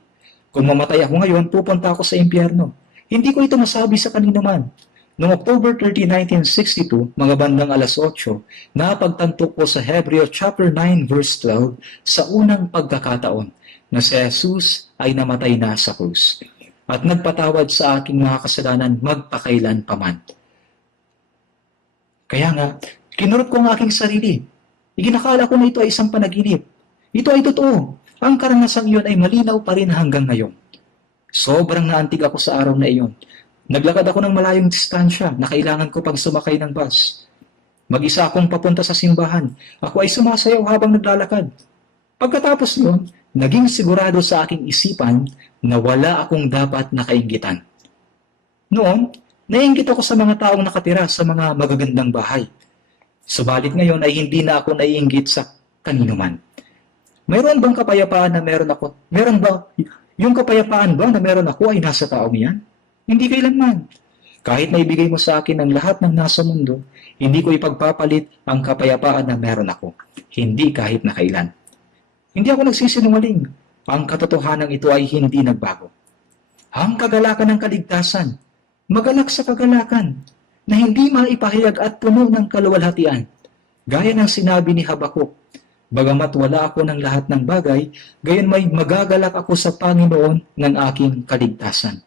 Kung mamatay ako ngayon, pupunta ako sa impyerno. Hindi ko ito masabi sa kanino man. Noong October 30, 1962, mga bandang alas 8, napagtanto ko sa Hebreo chapter 9 verse 12 sa unang pagkakataon na si Jesus ay namatay na sa krus at nagpatawad sa aking mga kasalanan magpakailan paman. Kaya nga, kinurot ko ang aking sarili. Iginakala ko na ito ay isang panaginip. Ito ay totoo. Ang karanasang iyon ay malinaw pa rin hanggang ngayon. Sobrang naantig ako sa araw na iyon. Naglakad ako ng malayong distansya na kailangan ko pag sumakay ng bus. Mag-isa akong papunta sa simbahan. Ako ay sumasayaw habang naglalakad. Pagkatapos noon, naging sigurado sa aking isipan na wala akong dapat nakainggitan. Noon, naiinggit ako sa mga taong nakatira sa mga magagandang bahay. Subalit ngayon ay hindi na ako naiinggit sa kanino man. Mayroon bang kapayapaan na meron ako? Meron ba? Yung kapayapaan ba na meron ako ay nasa taong yan? Hindi kailanman. Kahit na ibigay mo sa akin ang lahat ng nasa mundo, hindi ko ipagpapalit ang kapayapaan na meron ako. Hindi kahit na kailan. Hindi ako nagsisinungaling. Ang katotohanan ito ay hindi nagbago. Ang kagalakan ng kaligtasan, magalak sa kagalakan, na hindi maipahayag at puno ng kaluwalhatian. Gaya ng sinabi ni Habakuk, bagamat wala ako ng lahat ng bagay, gayon may magagalak ako sa Panginoon ng aking kaligtasan.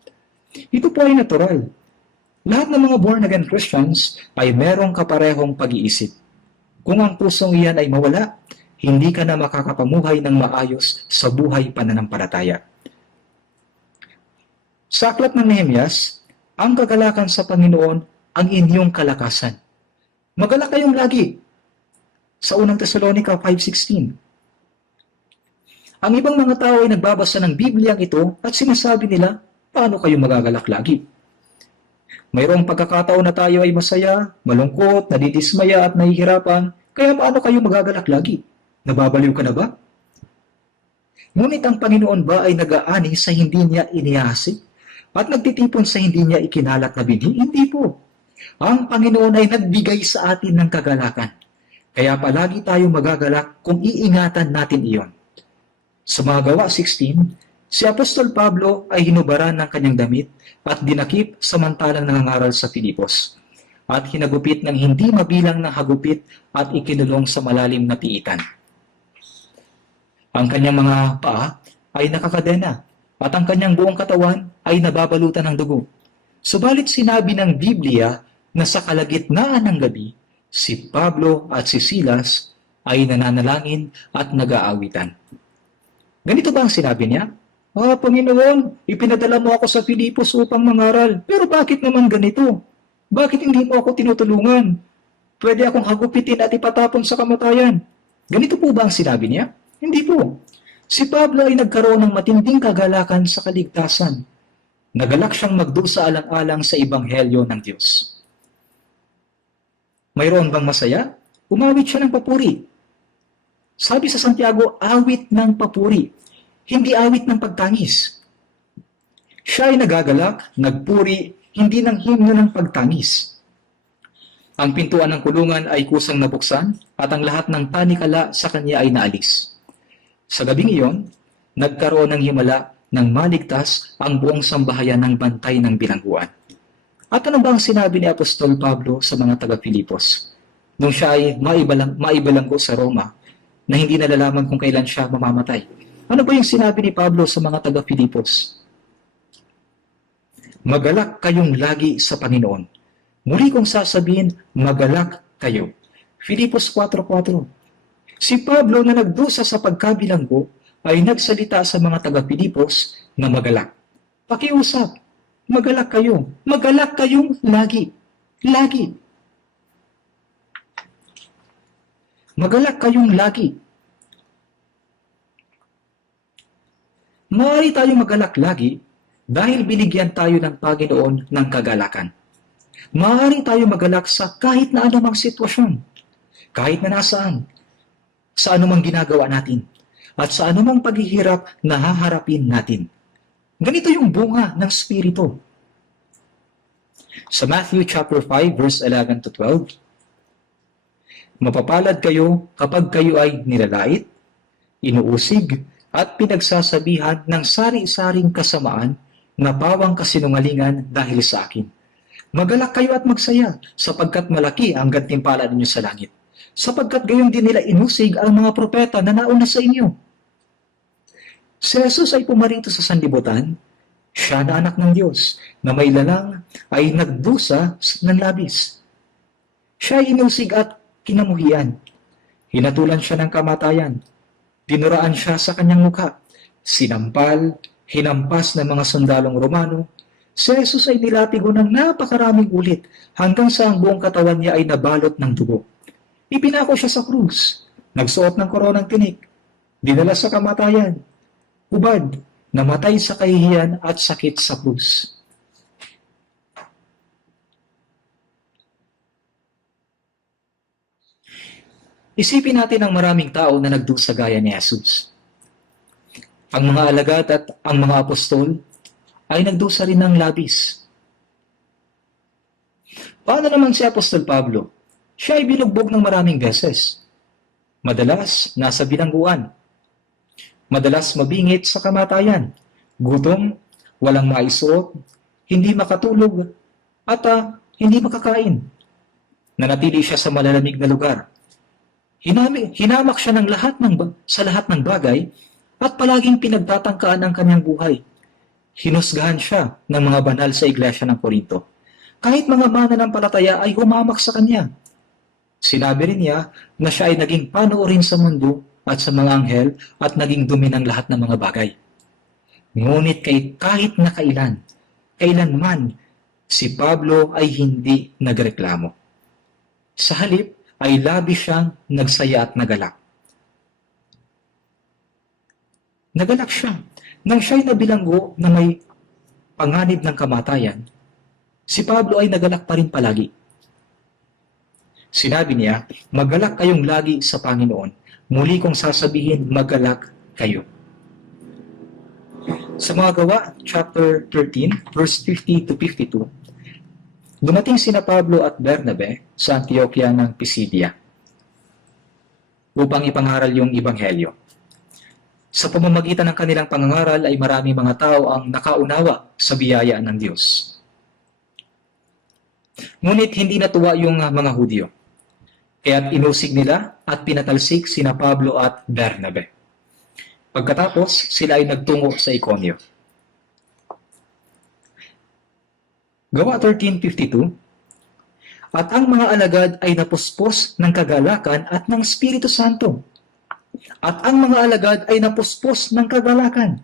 Ito po ay natural. Lahat ng mga born-again Christians ay merong kaparehong pag-iisip. Kung ang pusong iyan ay mawala, hindi ka na makakapamuhay ng maayos sa buhay pananampalataya. Sa aklat ng Nehemias, ang kagalakan sa Panginoon ang inyong kalakasan. Magalak kayong lagi. Sa unang Tesalonica 5:16. Ang ibang mga tao ay nagbabasa ng Bibliang ito at sinasabi nila, paano kayo magagalak lagi? Mayroong pagkakataon na tayo ay masaya, malungkot, nadidismaya at nahihirapan, kaya paano kayo magagalak lagi? Nababaliw ka na ba? Ngunit ang Panginoon ba ay nag-aani sa hindi niya iniasi at nagtitipon sa hindi niya ikinalat na binhi? Hindi po. Ang Panginoon ay nagbigay sa atin ng kagalakan. Kaya palagi tayo magagalak kung iingatan natin iyon. Sa mga Gawa 16, si Apostol Pablo ay hinubaran ng kanyang damit at dinakip samantalang nangangaral sa Filipos at hinagupit ng hindi mabilang na hagupit at ikinulong sa malalim na piitan. Ang kanyang mga paa ay nakakadena at ang kanyang buong katawan ay nababalutan ng dugo. Subalit sinabi ng Biblia na sa kalagitnaan ng gabi, si Pablo at si Silas ay nananalangin at nag-aawitan. Ganito ba ang sinabi niya? Panginoon, ipinadala mo ako sa Filipos upang mangaral. Pero bakit naman ganito? Bakit hindi mo ako tinutulungan? Pwede akong hagupitin at ipatapon sa kamatayan. Ganito po ba ang sinabi niya? Hindi po. Si Pablo ay nagkaroon ng matinding kagalakan sa kaligtasan. Nagalak siyang magdusa alang-alang sa Ebanghelyo ng Diyos. Mayroon bang masaya? Umawit siya ng papuri. Sabi sa Santiago, awit ng papuri. Hindi awit ng pagtangis. Siya ay nagagalak, nagpuri, hindi ng himno ng pagtangis. Ang pintuan ng kulungan ay kusang nabuksan at ang lahat ng tanikala sa kanya ay naalis. Sa gabing iyon, nagkaroon ng himala ng maligtas ang buong sambahayan ng bantay ng bilangguan. At ano ba ang sinabi ni Apostol Pablo sa mga taga-Filipos? Nung siya ay maibalanggo sa Roma, na hindi nalalaman kung kailan siya mamamatay. Ano ba yung sinabi ni Pablo sa mga taga-Filipos? Magalak kayong lagi sa Panginoon. Muli kong sasabihin, magalak kayo. Filipos 4:4. Si Pablo na nagdusa sa pagkabilanggo ay nagsalita sa mga taga-Filipos na magalak. Pakiusap, magalak kayo. Magalak kayong lagi. Lagi. Magalak kayong lagi. Maaari tayong magalak lagi dahil binigyan tayo ng Panginoon ng kagalakan. Maaari tayo magalak sa kahit na anumang sitwasyon, kahit na nasaan, sa anumang ginagawa natin, at sa anumang paghihirap na haharapin natin. Ganito yung bunga ng Espiritu. Sa Matthew chapter 5, verse 11 to 12, mapapalad kayo kapag kayo ay nilalait, inuusig, at pinagsasabihan ng sari-saring kasamaan na pawang kasinungalingan dahil sa akin. Magalak kayo at magsaya, sapagkat malaki ang gantimpala ninyo sa langit. Sapagkat gayon din nila inusig ang mga propeta na nauna sa inyo. Si Jesus ay pumarito sa sanlibutan, siya na anak ng Diyos, na may lalang ay nagdusa ng labis. Siya ay inusig at kinamuhian. Hinatulan siya ng kamatayan. Dinuraan siya sa kanyang mukha. Sinampal, hinampas ng mga sundalong Romano. Si Jesus ay nilatigo ng napakaraming ulit hanggang sa ang buong katawan niya ay nabalot ng dugo. Ipinako siya sa krus. Nagsuot ng koronang tinik. Dinala sa kamatayan. Hubad, namatay sa kahihiyan at sakit sa krus. Isipin natin ang maraming tao na nagdusa gaya ni Jesus. Ang mga alagad at ang mga apostol ay nagdusa rin ng labis. Paano naman si Apostol Pablo? Siya ay binugbog ng maraming beses. Madalas, nasa bilangguan. Madalas mabingit sa kamatayan. Gutom, walang maisuot, hindi makatulog, at hindi makakain. Nanatili siya sa malalamig na lugar. Hinamak siya sa lahat ng bagay at palaging pinagtatangkaan ang kanyang buhay. Hinusgahan siya ng mga banal sa iglesia ng Korinto. Kahit mga mananampalataya ay humamak sa kanya. Sinabi rin niya na siya ay naging panoorin sa mundo at sa mga anghel at naging dumi ng lahat ng mga bagay. Ngunit kahit na kailanman, si Pablo ay hindi nagreklamo. Sa halip, ay labis siyang nagsaya at nagalak. Nagalak siya. Nang siya'y nabilanggo na may panganib ng kamatayan, si Pablo ay nagalak pa rin palagi. Sinabi niya, magalak kayong lagi sa Panginoon. Muli kong sasabihin, magalak kayo. Sa mga Gawa, chapter 13, verse 50 to 52, dumating sina Pablo at Bernabe sa Antioquia ng Pisidia upang ipangaral yung Ebanghelyo. Sa pamamagitan ng kanilang pangangaral ay marami mga tao ang nakaunawa sa biyaya ng Diyos. Ngunit hindi natuwa yung mga Hudyo, kaya't inusig nila at pinatalsik sina Pablo at Bernabe. Pagkatapos, sila ay nagtungo sa Iconio. Gawa 13:52, at ang mga alagad ay napuspos ng kagalakan at ng Espiritu Santo. At ang mga alagad ay napuspos ng kagalakan.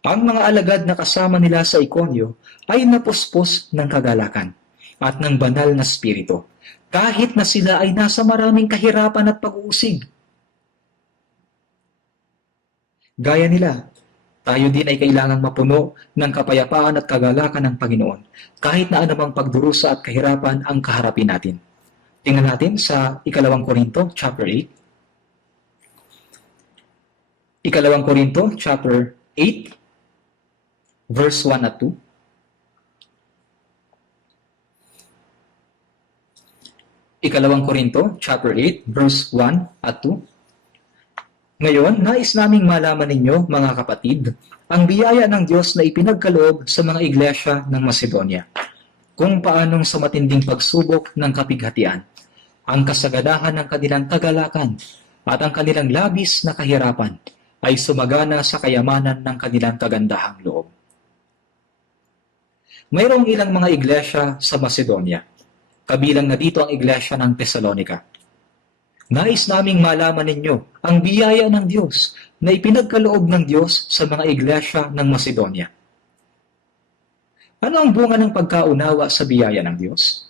Ang mga alagad na kasama nila sa Iconio ay napuspos ng kagalakan at ng banal na Espiritu, kahit na sila ay nasa maraming kahirapan at pag-uusig. Gaya nila, tayo din ay kailangang mapuno ng kapayapaan at kagalakan ng Panginoon, kahit na anumang pagdurusa at kahirapan ang kaharapin natin. Tingnan natin sa 2 Korinto, chapter 8. 2 Korinto, chapter 8, verse 1 at 2. 2 Korinto, chapter 8, verse 1 at 2. Ngayon, nais naming malaman ninyo, mga kapatid, ang biyaya ng Diyos na ipinagkaloob sa mga iglesia ng Macedonia, kung paanong sa matinding pagsubok ng kapighatian, ang kasaganahan ng kanilang kagalakan at ang kanilang labis na kahirapan ay sumagana sa kayamanan ng kanilang kagandahang loob. Mayroong ilang mga iglesia sa Macedonia, kabilang na dito ang iglesia ng Thessalonica. Nais naming malaman ninyo ang biyaya ng Diyos na ipinagkaloob ng Diyos sa mga iglesia ng Macedonia. Ano ang bunga ng pagkaunawa sa biyaya ng Diyos?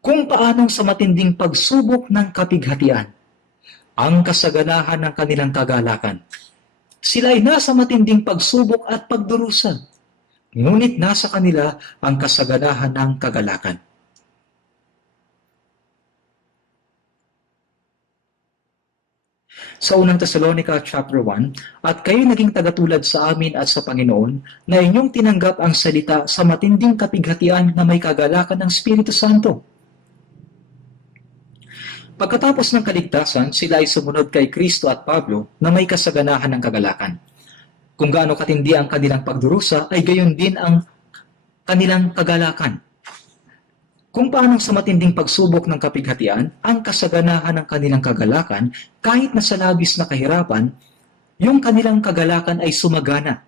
Kung paanong sa matinding pagsubok ng kapighatian, ang kasaganahan ng kanilang kagalakan. Sila ay nasa matinding pagsubok at pagdurusa, ngunit nasa kanila ang kasaganahan ng kagalakan. Sa unang Thessalonica chapter 1, at kayo naging tagatulad sa amin at sa Panginoon na inyong tinanggap ang salita sa matinding kapighatian na may kagalakan ng Espiritu Santo. Pagkatapos ng kaligtasan, sila ay sumunod kay Kristo at Pablo na may kasaganahan ng kagalakan. Kung gaano katindi ang kanilang pagdurusa, ay gayon din ang kanilang kagalakan. Kung paano sa matinding pagsubok ng kapighatian, ang kasaganahan ng kanilang kagalakan, kahit na sa labis na kahirapan, yung kanilang kagalakan ay sumagana.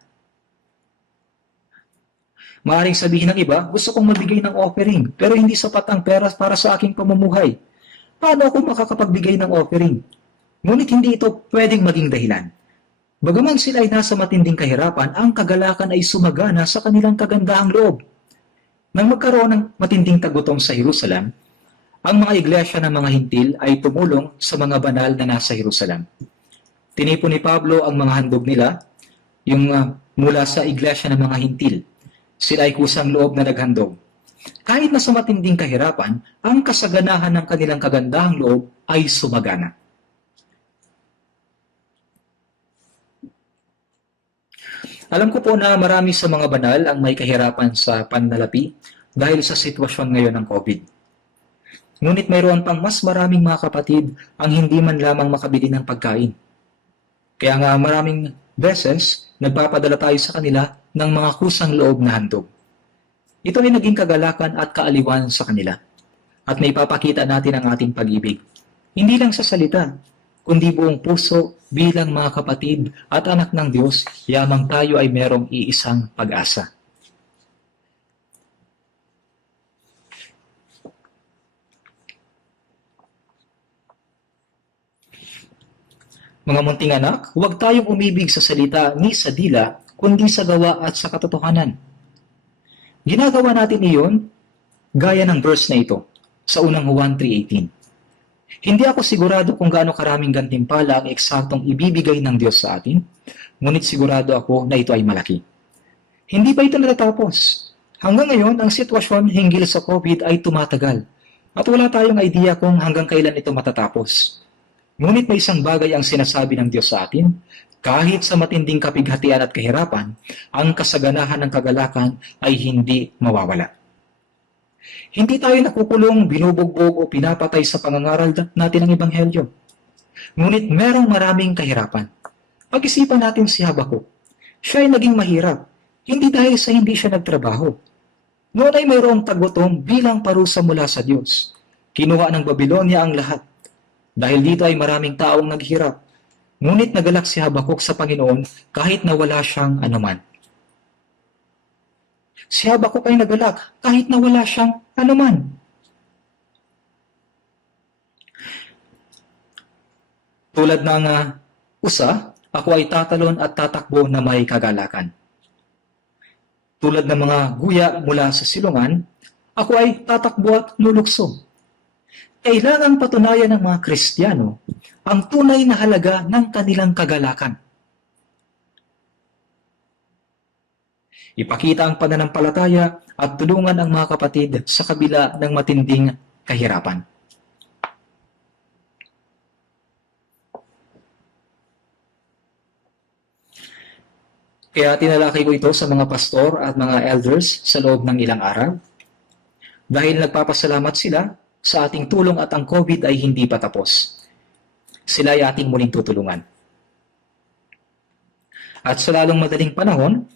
Maaaring sabihin ng iba, gusto kong magbigay ng offering, pero hindi sapat ang pera para sa aking pamumuhay. Paano ako makakapagbigay ng offering? Ngunit hindi ito pwedeng maging dahilan. Bagaman sila ay nasa matinding kahirapan, ang kagalakan ay sumagana sa kanilang kagandahang loob. Nang magkaroon ng matinding tagutom sa Jerusalem, ang mga iglesia ng mga hintil ay tumulong sa mga banal na nasa Jerusalem. Tinipon ni Pablo ang mga handog nila, yung mula sa iglesia ng mga hintil. Sila ay kusang loob na naghandog. Kahit na sa matinding kahirapan, ang kasaganahan ng kanilang kagandahang loob ay sumagana. Alam ko po na marami sa mga banal ang may kahirapan sa pananalapi dahil sa sitwasyon ngayon ng COVID. Ngunit mayroon pang mas maraming mga kapatid ang hindi man lamang makabili ng pagkain. Kaya nga maraming beses, nagpapadala tayo sa kanila ng mga kusang loob na handog. Ito ay naging kagalakan at kaaliwan sa kanila. At naipapakita natin ang ating pag-ibig. Hindi lang sa salita, kundi buong puso bilang mga kapatid at anak ng Diyos, yamang tayo ay merong iisang pag-asa. Mga munting anak, huwag tayong umibig sa salita ni sa dila, kundi sa gawa at sa katotohanan. Ginagawa natin iyon gaya ng verse na ito sa unang Juan 3:18. Hindi ako sigurado kung gaano karaming gantimpala ang eksaktong ibibigay ng Diyos sa atin, ngunit sigurado ako na ito ay malaki. Hindi pa ito natatapos. Hanggang ngayon, ang sitwasyon hinggil sa COVID ay tumatagal at wala tayong idea kung hanggang kailan ito matatapos. Ngunit may isang bagay ang sinasabi ng Diyos sa atin, kahit sa matinding kapighatian at kahirapan, ang kasaganahan ng kagalakan ay hindi mawawala. Hindi tayo nakukulong, binubugbog o pinapatay sa pangangaral natin ng Ebanghelyo. Ngunit merong maraming kahirapan. Pag-isipan natin si Habakuk. Siya ay naging mahirap, hindi dahil sa hindi siya nagtrabaho. Noon ay mayroong tagutom bilang parusa mula sa Diyos. Kinuha ng Babylonia ang lahat. Dahil dito ay maraming taong naghirap. Ngunit nagalak si Habakuk sa Panginoon kahit na wala siyang anuman. Si Habakuk ay nagalak kahit na wala siyang anuman. Tulad ng usa, ako ay tatalon at tatakbo na may kagalakan. Tulad ng mga guya mula sa silungan, ako ay tatakbo at lulukso. Kailangang patunayan ng mga Kristiyano ang tunay na halaga ng kanilang kagalakan. Ipakita ang pananampalataya at tulungan ang mga kapatid sa kabila ng matinding kahirapan. Kaya tinalakay ko ito sa mga pastor at mga elders sa loob ng ilang araw. Dahil nagpapasalamat sila sa ating tulong at ang COVID ay hindi pa tapos. Sila ay ating muling tutulungan. At sa lalong madaling panahon,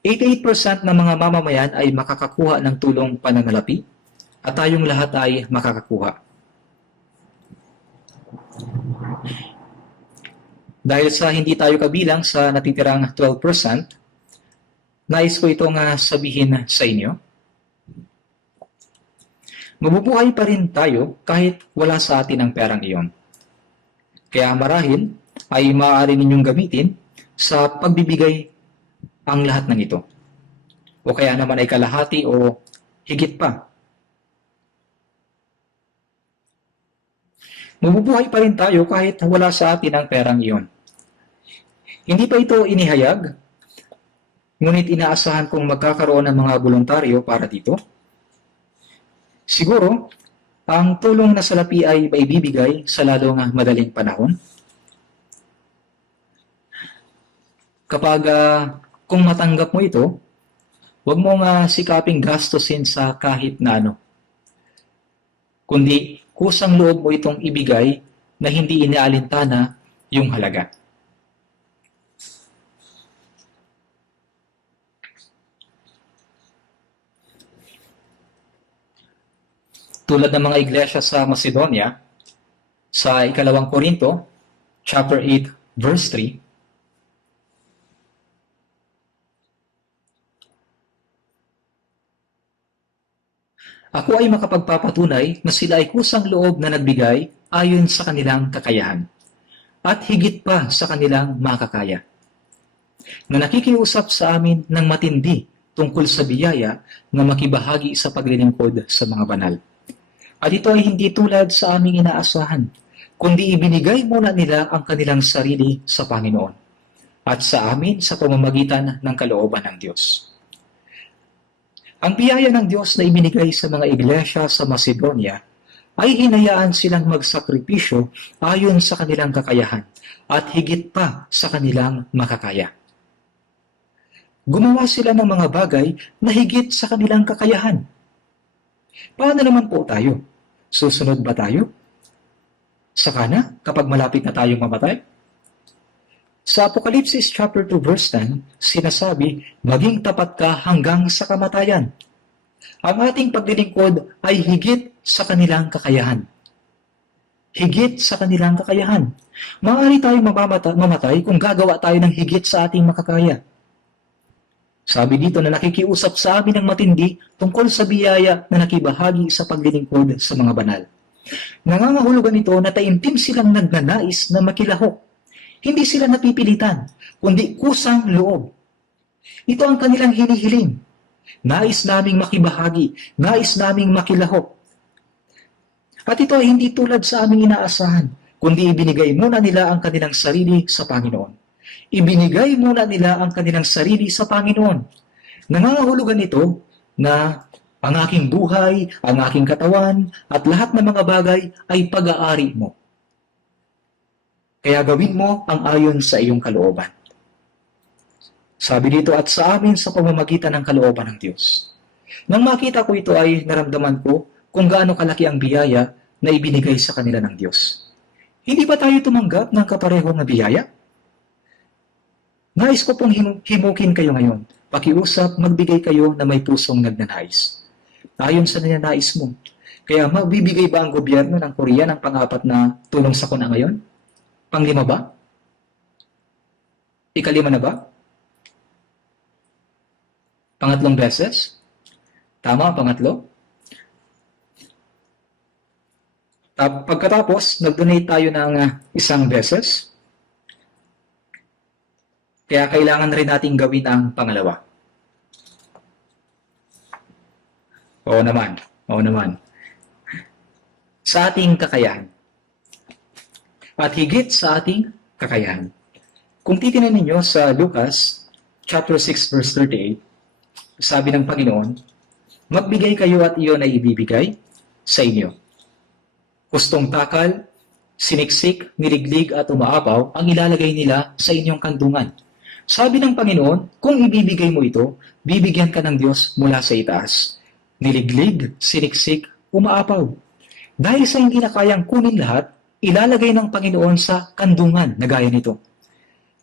88% ng mga mamamayan ay makakakuha ng tulong pananalapi at tayong lahat ay makakakuha. Dahil sa hindi tayo kabilang sa natitirang 12%, nais ko itong sabihin sa inyo. Mabubuhay pa rin tayo kahit wala sa atin ang perang iyon. Kaya marahil ay maaari ninyong gamitin sa pagbibigay ang lahat ng ito. O kaya naman ay kalahati o higit pa. Mabubuhay pa rin tayo kahit wala sa atin ang perang iyon. Hindi pa ito inihayag, ngunit inaasahan kong magkakaroon ng mga voluntaryo para dito. Siguro, ang tulong na salapi ay maibibigay sa lalong madaling panahon. Kapag kung matanggap mo ito, huwag mong sikaping gastusin sa kahit na ano. Kundi kusang loob mo itong ibigay na hindi inaalintana yung halaga. Tulad ng mga iglesia sa Macedonia, sa ikalawang Korinto, chapter 8, verse 3, ako ay makapagpapatunay na sila ay kusang loob na nagbigay ayon sa kanilang kakayahan, at higit pa sa kanilang makakaya, na nakikiusap sa amin ng matindi tungkol sa biyaya na makibahagi sa paglilingkod sa mga banal. At ito ay hindi tulad sa aming inaasahan, kundi ibinigay muna nila ang kanilang sarili sa Panginoon, at sa amin sa pamamagitan ng kalooban ng Diyos. Ang biyaya ng Diyos na ibinigay sa mga iglesia sa Macedonia ay hinayaan silang magsakripisyo ayon sa kanilang kakayahan at higit pa sa kanilang makakaya. Gumawa sila ng mga bagay na higit sa kanilang kakayahan. Paano naman po tayo? Susunod ba tayo? Saka na, kapag malapit na tayong mamatay? Sa Apokalipsis chapter 2 verse 10, sinasabi, maging tapat ka hanggang sa kamatayan. Ang ating paglilingkod ay higit sa kanilang kakayahan. Higit sa kanilang kakayahan. Maaari tayong mamatay kung gagawa tayo ng higit sa ating makakaya. Sabi dito na nakikiusap sa amin ng matindi tungkol sa biyaya na nakibahagi sa paglilingkod sa mga banal. Nangangahulugan ito na taimtim silang nagnanais na makilahok. Hindi sila napipilitan, kundi kusang loob. Ito ang kanilang hinihiling. Nais naming makibahagi, nais naming makilahok. At ito ay hindi tulad sa aming inaasahan, kundi ibinigay muna nila ang kanilang sarili sa Panginoon. Ibinigay muna nila ang kanilang sarili sa Panginoon. Nangangahulugan ito na ang aking buhay, ang aking katawan, at lahat ng mga bagay ay pag-aari mo. Kaya gawin mo ang ayon sa iyong kalooban. Sabi dito, at sa amin sa pamamagitan ng kalooban ng Diyos. Nang makita ko ito ay naramdaman ko kung gaano kalaki ang biyaya na ibinigay sa kanila ng Diyos. Hindi ba tayo tumanggap ng kapareho na biyaya? Nais ko pong himukin kayo ngayon. Pakiusap, magbigay kayo na may pusong nagnanais. Ayon sa nananais mo. Kaya magbibigay ba ang gobyerno ng Korea ng pang-apat na tulong sa kuna ngayon? Panglima ba? Ikalima na ba? Pangatlong beses? Tama, pangatlo? Pagkatapos, nag-donate tayo ng isang beses. Kaya kailangan rin natin gawin ang pangalawa. Oo naman. Oo naman. Sa ating kakayahan. At higit sa ating kakayahan. Kung titingnan ninyo sa Lucas chapter 6 verse 38, sabi ng Panginoon, magbigay kayo at iyon ay ibibigay sa inyo. Hustong takal, siniksik, niliglig at umaapaw ang ilalagay nila sa inyong kandungan. Sabi ng Panginoon, kung ibibigay mo ito, bibigyan ka ng Diyos mula sa itaas. Niliglig, siniksik, umaapaw. Dahil sa hindi na kayang kunin lahat, ilalagay ng Panginoon sa kandungan na gaya nito.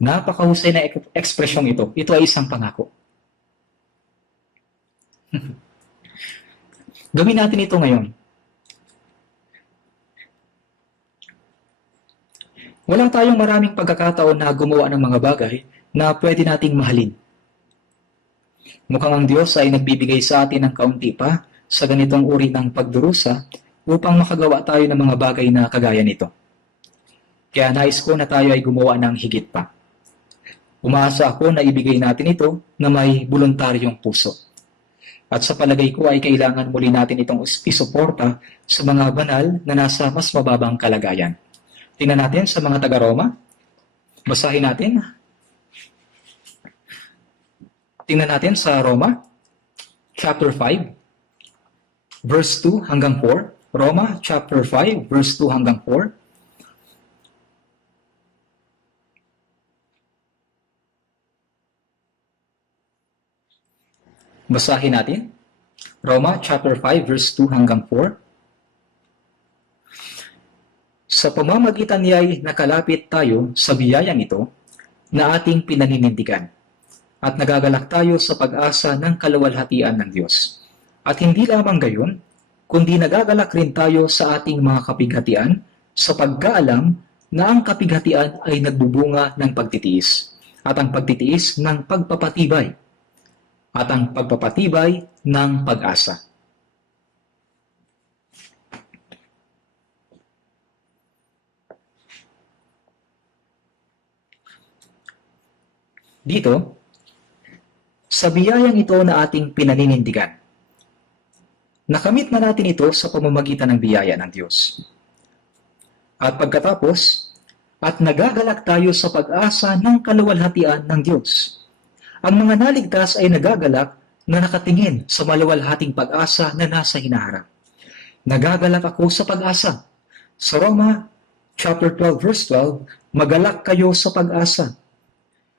Napakahusay na ekspresyong ito. Ito ay isang pangako. Gawin natin ito ngayon. Wala tayong maraming pagkakataon na gumawa ng mga bagay na pwede nating mahalin. Mukhang ang Diyos ay nagbibigay sa atin ng kaunti pa sa ganitong uri ng pagdurusa upang makagawa tayo ng mga bagay na kagaya nito. Kaya nais ko na tayo ay gumawa ng higit pa. Umaasa ako na ibigay natin ito na may voluntaryong puso. At sa palagay ko ay kailangan muli natin itong isuporta sa mga banal na nasa mas mababang kalagayan. Tingnan natin sa mga taga-Roma. Basahin natin. Tingnan natin sa Roma, chapter 5, verse 2 hanggang 4. Roma, chapter 5, verse 2 hanggang 4. Basahin natin. Roma, chapter 5, verse 2 hanggang 4. Sa pamamagitan niya ay nakalapit tayo sa biyayang ito na ating pinaninindigan at nagagalak tayo sa pag-asa ng kaluwalhatian ng Diyos. At hindi lamang gayon, kundi nagagalak rin tayo sa ating mga kapighatian sa pagkaalam na ang kapighatian ay nagbubunga ng pagtitiis, at ang pagtitiis ng pagpapatibay, at ang pagpapatibay ng pag-asa. Dito, sa biyayang ito na ating pinaninindigan, nakamit na natin ito sa pamamagitan ng biyaya ng Diyos. At pagkatapos, at nagagalak tayo sa pag-asa ng kaluwalhatian ng Diyos. Ang mga naligtas ay nagagalak na nakatingin sa maluwalhating pag-asa na nasa hinaharap. Nagagalak ako sa pag-asa. Sa Roma chapter 12 verse 12, magalak kayo sa pag-asa.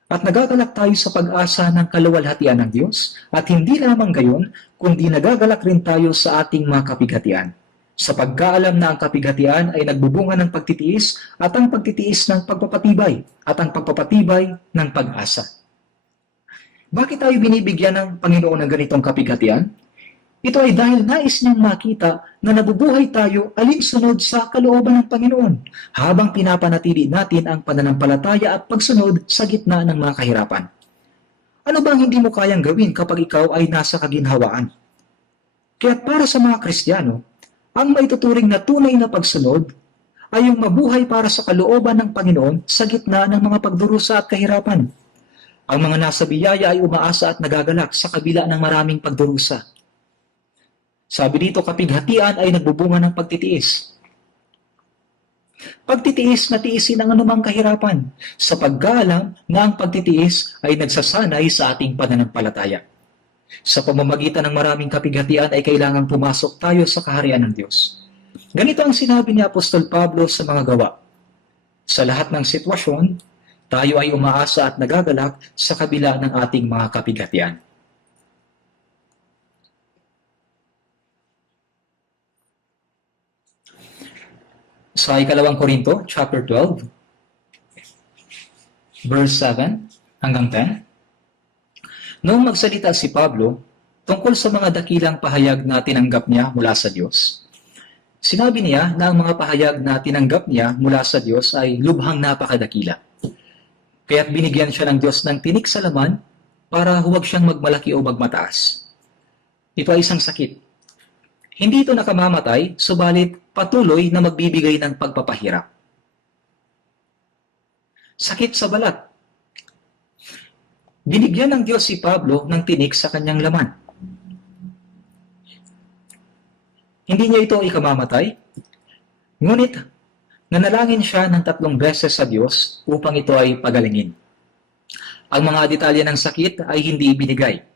At nagagalak tayo sa pag-asa ng kaluwalhatian ng Diyos, at hindi lamang gayon, kundi nagagalak rin tayo sa ating mga kapighatian. Sa pagkaalam na ang kapighatian ay nagbubunga ng pagtitiis, at ang pagtitiis ng pagpapatibay, at ang pagpapatibay ng pag-asa. Bakit tayo binibigyan ng Panginoon ng ganitong kapighatian? Ito ay dahil nais niyang makita na nabubuhay tayo alinsunod sa kalooban ng Panginoon habang pinapanatili natin ang pananampalataya at pagsunod sa gitna ng mga kahirapan. Ano bang hindi mo kayang gawin kapag ikaw ay nasa kaginhawaan? Kaya para sa mga Kristiyano, ang maituturing na tunay na pagsunod ay yung mabuhay para sa kalooban ng Panginoon sa gitna ng mga pagdurusa at kahirapan. Ang mga nasa biyaya ay umaasa at nagagalak sa kabila ng maraming pagdurusa. Sabi dito, kapighatian ay nagbubunga ng pagtitiis. Pagtitiis na tiisin ang anumang kahirapan, sa pagkaalam na ang pagtitiis ay nagsasanay sa ating pananampalataya. Sa pamamagitan ng maraming kapighatian ay kailangang pumasok tayo sa kaharian ng Diyos. Ganito ang sinabi ni Apostol Pablo sa mga gawa. Sa lahat ng sitwasyon, tayo ay umaasa at nagagalak sa kabila ng ating mga kapighatian. Sa ikalawang Korinto, chapter 12, verse 7 hanggang 10. Noong magsalita si Pablo tungkol sa mga dakilang pahayag na tinanggap niya mula sa Diyos, sinabi niya na ang mga pahayag na tinanggap niya mula sa Diyos ay lubhang napakadakila. Kaya't binigyan siya ng Diyos ng tinik sa laman para huwag siyang magmalaki o magmataas. Ito ay isang sakit. Hindi ito nakamamatay, subalit patuloy na magbibigay ng pagpapahirap. Sakit sa balat. Binigyan ng Diyos si Pablo ng tinik sa kanyang laman. Hindi niya ito ikamamatay, ngunit nanalangin siya ng 3 beses sa Diyos upang ito ay pagalingin. Ang mga detalye ng sakit ay hindi ibinigay.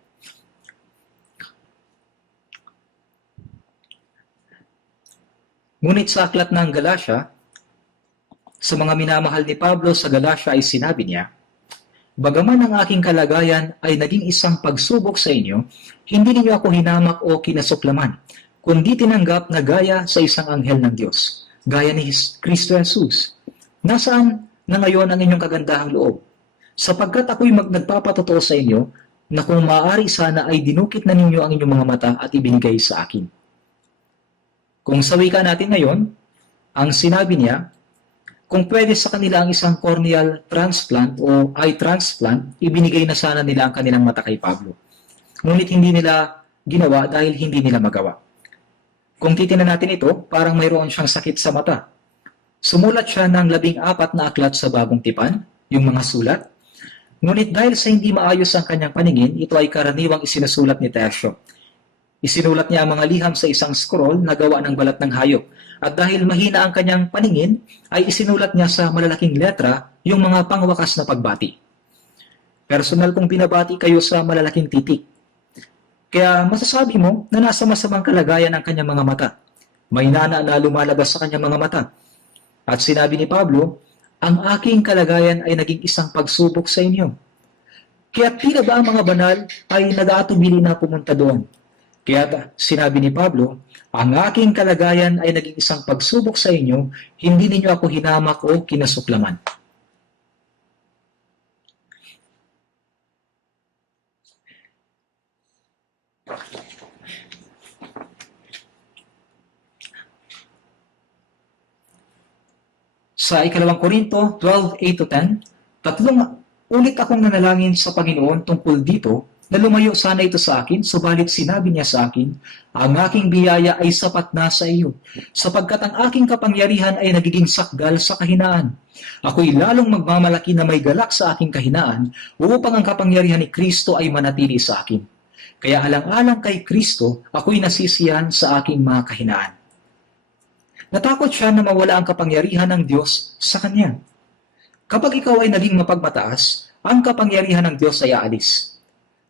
Ngunit sa aklat ng Galatia, sa mga minamahal ni Pablo sa Galatia ay sinabi niya, bagaman ang aking kalagayan ay naging isang pagsubok sa inyo, hindi ninyo ako hinamak o kinasuklaman, kundi tinanggap na gaya sa isang anghel ng Diyos, gaya ni Kristo Jesus. Nasaan na ngayon ang inyong kagandahang loob? Sapagkat ako'y nagpapatotoo sa inyo na kung maaari sana ay dinukit na ninyo ang inyong mga mata at ibinigay sa akin. Kung sa wika natin ngayon, ang sinabi niya, kung pwede sa kanila ang isang corneal transplant o eye transplant, ibinigay na sana nila ang kanilang mata kay Pablo. Ngunit hindi nila ginawa dahil hindi nila magawa. Kung titingnan natin ito, parang mayroon siyang sakit sa mata. Sumulat siya ng 14 na aklat sa Bagong Tipan, yung mga sulat. Ngunit dahil sa hindi maayos ang kanyang paningin, ito ay karaniwang isinusulat ni Tertio. Isinulat niya ang mga liham sa isang scroll na gawa ng balat ng hayop. At dahil mahina ang kanyang paningin, ay isinulat niya sa malalaking letra yung mga pangwakas na pagbati. Personal kong binabati kayo sa malalaking titik. Kaya masasabi mo na nasa masamang kalagayan ang kanyang mga mata. May nana na lumalabas sa kanyang mga mata. At sinabi ni Pablo, ang aking kalagayan ay naging isang pagsubok sa inyo. Kaya tila ba ang mga banal ay nag-aatubili na pumunta doon? Kaya sinabi ni Pablo, ang aking kalagayan ay naging isang pagsubok sa inyo, hindi ninyo ako hinamak o kinasuklaman. Sa ikalawang Korinto 12:8-10, tatlong ulit akong nanalangin sa Panginoon tungkol dito na lumayo sana ito sa akin, subalit sinabi niya sa akin, ang aking biyaya ay sapat na sa iyo, sapagkat ang aking kapangyarihan ay nagiging sakdal sa kahinaan. Ako'y lalong magmamalaki na may galak sa aking kahinaan upang ang kapangyarihan ni Kristo ay manatili sa akin. Kaya alang-alang kay Kristo, ako'y nasisiyan sa aking mga kahinaan. Natakot siya na mawala ang kapangyarihan ng Diyos sa kanya. Kapag ikaw ay naging mapagmataas, ang kapangyarihan ng Diyos ay aalis.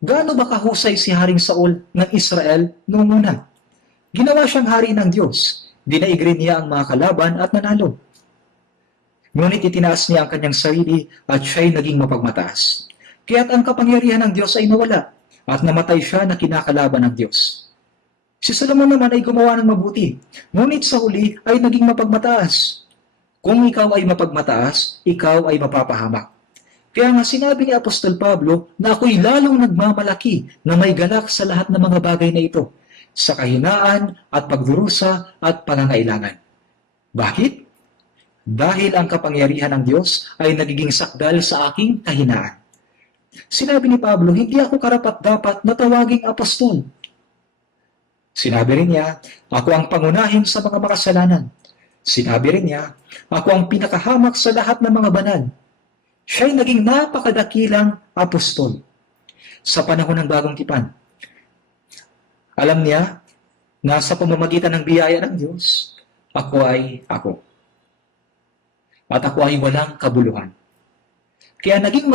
Gaano ba kahusay si Haring Saul ng Israel noong una? Ginawa siyang hari ng Diyos. Dinaigrin niya ang mga kalaban at nanalo. Ngunit itinaas niya ang kanyang sarili at siya'y naging mapagmataas. Kaya't ang kapangyarihan ng Diyos ay nawala at namatay siya na kinakalaban ng Diyos. Si Solomon naman ay gumawa ng mabuti, ngunit sa huli ay naging mapagmataas. Kung ikaw ay mapagmataas, ikaw ay mapapahamak. Kaya nga sinabi ni Apostol Pablo na ako'y lalong nagmamalaki na may galak sa lahat ng mga bagay na ito, sa kahinaan at pagdurusa at pangangailangan. Bakit? Dahil ang kapangyarihan ng Diyos ay nagiging sakdal sa aking kahinaan. Sinabi ni Pablo, hindi ako karapat-dapat na tawaging apostol. Sinabi rin niya, ako ang pangunahin sa mga makasalanan. Sinabi rin niya, ako ang pinakahamak sa lahat ng mga banal. Siya'y naging napakadakilang apostol sa panahon ng Bagong Tipan. Alam niya na sa pamamagitan ng biyaya ng Diyos, ako ay ako. At ako ay walang kabuluhan. Kaya naging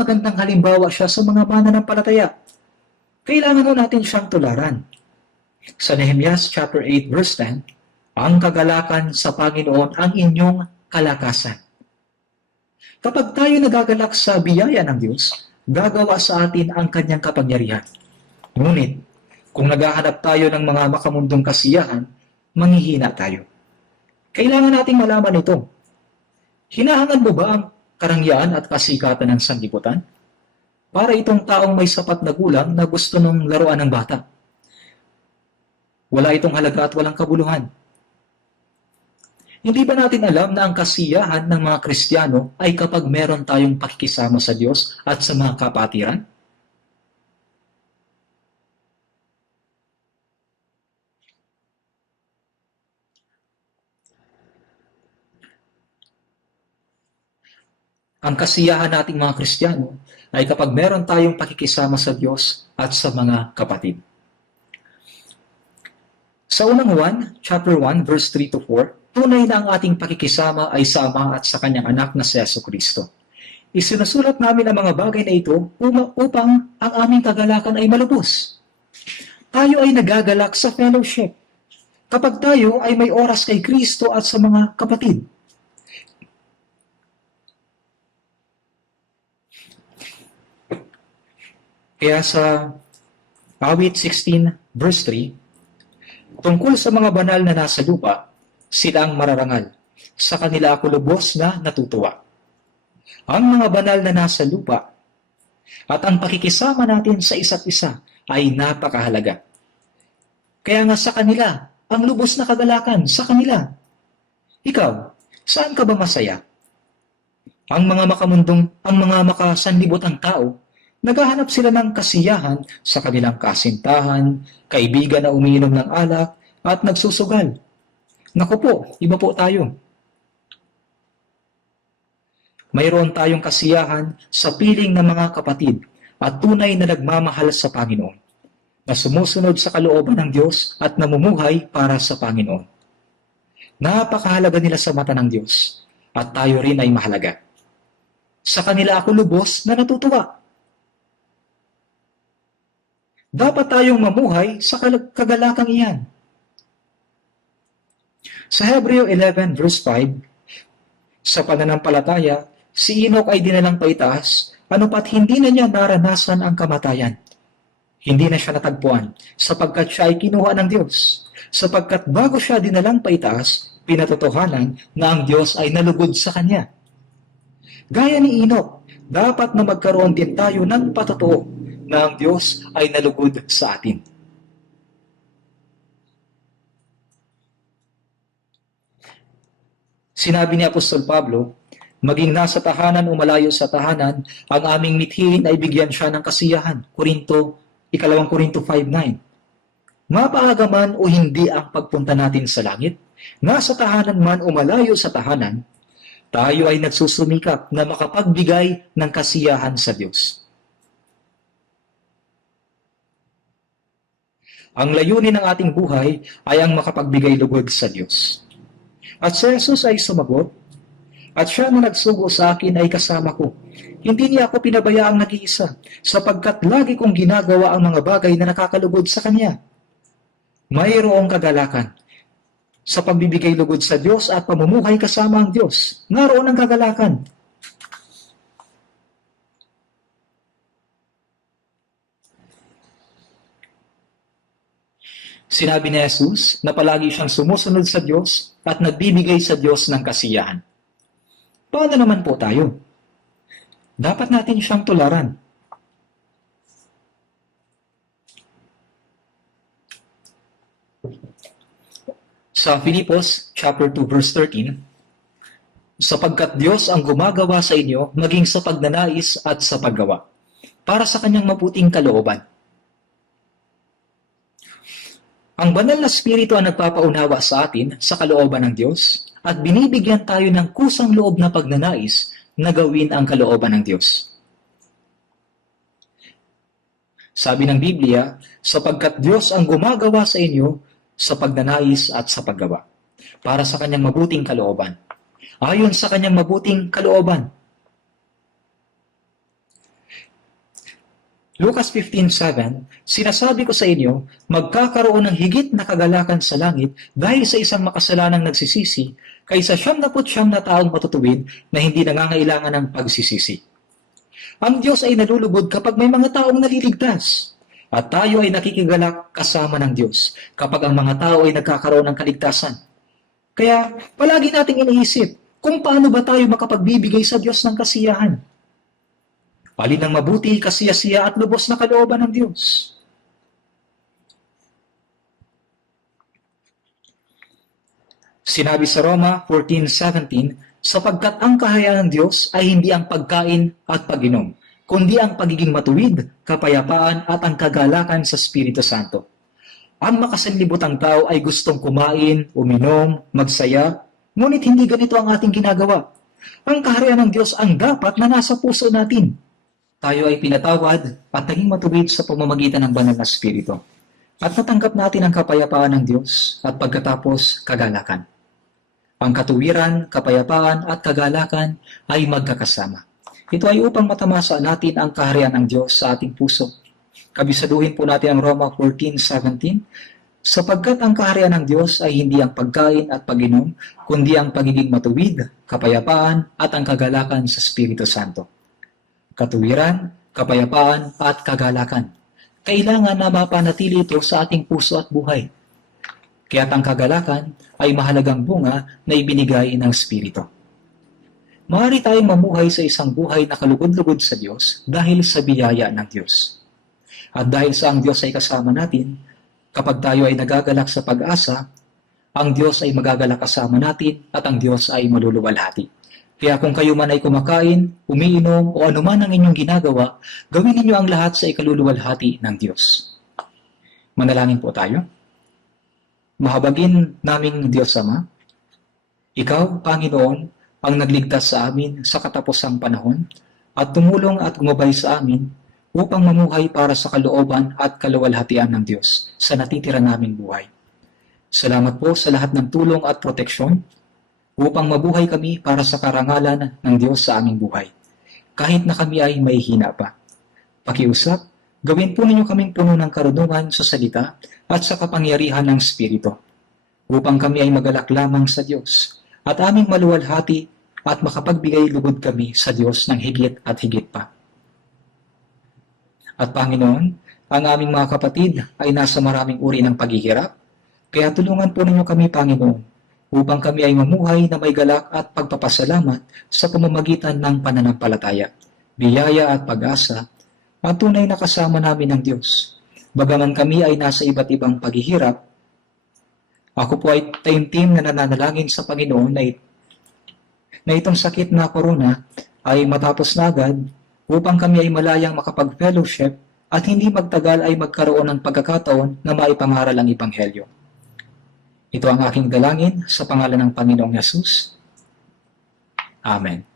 magandang halimbawa siya sa mga mananampalataya. Kailangan natin siyang tularan. Sa Nehemias chapter 8 verse 10, ang kagalakan sa Panginoon ang inyong kalakasan. Kapag tayo nagagalak sa biyaya ng Diyos, gagawa sa atin ang kanyang kapangyarihan. Ngunit, kung naghahanap tayo ng mga makamundong kasiyahan, manghihina tayo. Kailangan nating malaman ito. Hinahangad mo ba ang karangyaan at kasikatan ng sanlibutan? Para itong taong may sapat na gulang na gusto ng laruan ng bata. Wala itong halaga at walang kabuluhan. Hindi ba natin alam na ang kasiyahan ng mga Kristiyano ay kapag meron tayong pakikisama sa Diyos at sa mga kapatiran? Ang kasiyahan nating mga Kristiyano ay kapag meron tayong pakikisama sa Diyos at sa mga kapatid. Sa unang Juan, chapter 1, verse 3-4, tunay na ang ating pakikisama ay sa Ama at sa kanyang anak na si Jesucristo. Isinusulat namin ang mga bagay na ito upang ang aming kagalakan ay malubos. Tayo ay nagagalak sa fellowship kapag tayo ay may oras kay Kristo at sa mga kapatid. Kaya sa Awit 16, verse 3, tungkol sa mga banal na nasa lupa, sila ang mararangal. Sa kanila ako lubos na natutuwa. Ang mga banal na nasa lupa at ang pakikisama natin sa isa't isa ay napakahalaga. Kaya nga sa kanila, ang lubos na kagalakan sa kanila. Ikaw, saan ka ba masaya? Ang mga makasanlibutan tao, naghahanap sila ng kasiyahan sa kanilang kasintahan, kaibigan na umiinom ng alak, at nagsusugal. Naku po, iba po tayo. Mayroon tayong kasiyahan sa piling ng mga kapatid at tunay na nagmamahal sa Panginoon, na sumusunod sa kalooban ng Diyos at namumuhay para sa Panginoon. Napakahalaga nila sa mata ng Diyos at tayo rin ay mahalaga. Sa kanila ako lubos na natutuwa. Dapat tayong mamuhay sa kagalakang iyan. Sa Hebreo 11 verse 5, sa pananampalataya, si Enoch ay dinalang paitaas, anupat hindi na niya naranasan ang kamatayan. Hindi na siya natagpuan, sapagkat siya ay kinuha ng Diyos. Sapagkat bago siya dinalang paitaas, pinatotohanan na ang Diyos ay nalugod sa kanya. Gaya ni Enoch, dapat na magkaroon din tayo ng patotoo na ang Diyos ay nalugod sa atin. Sinabi ni Apostol Pablo, maging nasa tahanan o malayo sa tahanan, ang aming mithiin ay bigyan siya ng kasiyahan. Ikalawang Korinto 5:9. Mapaaga man o hindi ang pagpunta natin sa langit, nasa tahanan man o malayo sa tahanan, tayo ay nagsusumikap na makapagbigay ng kasiyahan sa Diyos. Ang layunin ng ating buhay ay ang makapagbigay lugod sa Diyos. At si Jesus ay sumagot, at siya na nagsugo sa akin ay kasama ko. Hindi niya ako pinabayaang nag-iisa, sapagkat lagi kong ginagawa ang mga bagay na nakakalugod sa Kanya. Mayroong kagalakan sa pagbibigay lugod sa Diyos at pamumuhay kasama ang Diyos. Naroon ang kagalakan. Sinabi ni Jesus na palagi siyang sumusunod sa Diyos at nagbibigay sa Diyos ng kasiyahan. Paano naman po tayo? Dapat natin siyang tularan. Sa Filipos chapter 2 verse 13, sapagkat Diyos ang gumagawa sa inyo maging sa pagnanais at sa paggawa, para sa kanyang mabuting kalooban. Ang banal na Espiritu ang nagpapaunawa sa atin sa kalooban ng Diyos at binibigyan tayo ng kusang loob na pagnanais na gawin ang kalooban ng Diyos. Sabi ng Biblia, sapagkat Diyos ang gumagawa sa inyo sa pagnanais at sa paggawa, para sa kanyang mabuting kalooban. Ayon sa kanyang mabuting kalooban. Lucas 15:7, sinasabi ko sa inyo, magkakaroon ng higit na kagalakan sa langit dahil sa isang makasalanang nagsisisi, kaysa 99 na taong matutuwid na hindi nangangailangan ng pagsisisi. Ang Diyos ay nalulubod kapag may mga taong naliligtas. At tayo ay nakikigalak kasama ng Diyos kapag ang mga tao ay nagkakaroon ng kaligtasan. Kaya palagi nating iniisip kung paano ba tayo makapagbibigay sa Diyos ng kasiyahan. Alin ang mabuti, kasiyasiya at lubos na kalooban ng Diyos. Sinabi sa Roma 14:17, sapagkat ang kahayaan ng Diyos ay hindi ang pagkain at pag-inom, kundi ang pagiging matuwid, kapayapaan at ang kagalakan sa Espiritu Santo. Ang makasanlibutang tao ay gustong kumain, uminom, magsaya, ngunit hindi ganito ang ating ginagawa. Ang kaharian ng Diyos ang dapat na nasa puso natin. Tayo ay pinatawad at naging matuwid sa pamamagitan ng banal na Espiritu. At natanggap natin ang kapayapaan ng Diyos at pagkatapos kagalakan. Ang katuwiran, kapayapaan at kagalakan ay magkakasama. Ito ay upang matamasa natin ang kaharian ng Diyos sa ating puso. Kabisaduhin po natin ang Roma 14:17, sapagkat ang kaharian ng Diyos ay hindi ang pagkain at pag-inom, kundi ang pagiging matuwid, kapayapaan at ang kagalakan sa Espiritu Santo. Katuwiran, kapayapaan at kagalakan. Kailangan na mapanatili ito sa ating puso at buhay. Kaya't ang kagalakan ay mahalagang bunga na ibinigay ng Espiritu. Maaari tayong mamuhay sa isang buhay na kalugod-lugod sa Diyos dahil sa biyaya ng Diyos. At dahil sa ang Diyos ay kasama natin, kapag tayo ay nagagalak sa pag-asa, ang Diyos ay magagalak kasama natin at ang Diyos ay maluluwalhati. Kaya kung kayo man ay kumakain, umiinom o anuman ang inyong ginagawa, gawin ninyo ang lahat sa ikaluluwalhati ng Diyos. Manalangin po tayo. Mahabagin naming Diyos Ama, Ikaw, Panginoon, ang nagligtas sa amin sa katapusang panahon at tumulong at gumabay sa amin upang mamuhay para sa kalooban at kaluwalhatian ng Diyos sa natitira naming buhay. Salamat po sa lahat ng tulong at proteksyon upang mabuhay kami para sa karangalan ng Diyos sa aming buhay, kahit na kami ay may hina pa. Pakiusap, gawin po ninyo kaming puno ng karunungan sa salita at sa kapangyarihan ng Espiritu, upang kami ay magalak lamang sa Diyos at aming maluwalhati at makapagbigay lugod kami sa Diyos ng higit at higit pa. At Panginoon, ang aming mga kapatid ay nasa maraming uri ng paghihirap, kaya tulungan po ninyo kami, Panginoon, upang kami ay mamuhay na may galak at pagpapasalamat sa pamamagitan ng pananampalataya, biyaya at pag-asa, at tunay na kasama namin ng Diyos. Bagaman kami ay nasa iba't ibang paghihirap, ako po ay taimtim na nananalangin sa Panginoon na na itong sakit na corona ay matapos na agad upang kami ay malayang makapag-fellowship at hindi magtagal ay magkaroon ng pagkakataon na maipangaral ang Ebanghelyo. Ito ang aking dalangin sa pangalan ng Panginoong Yesus. Amen.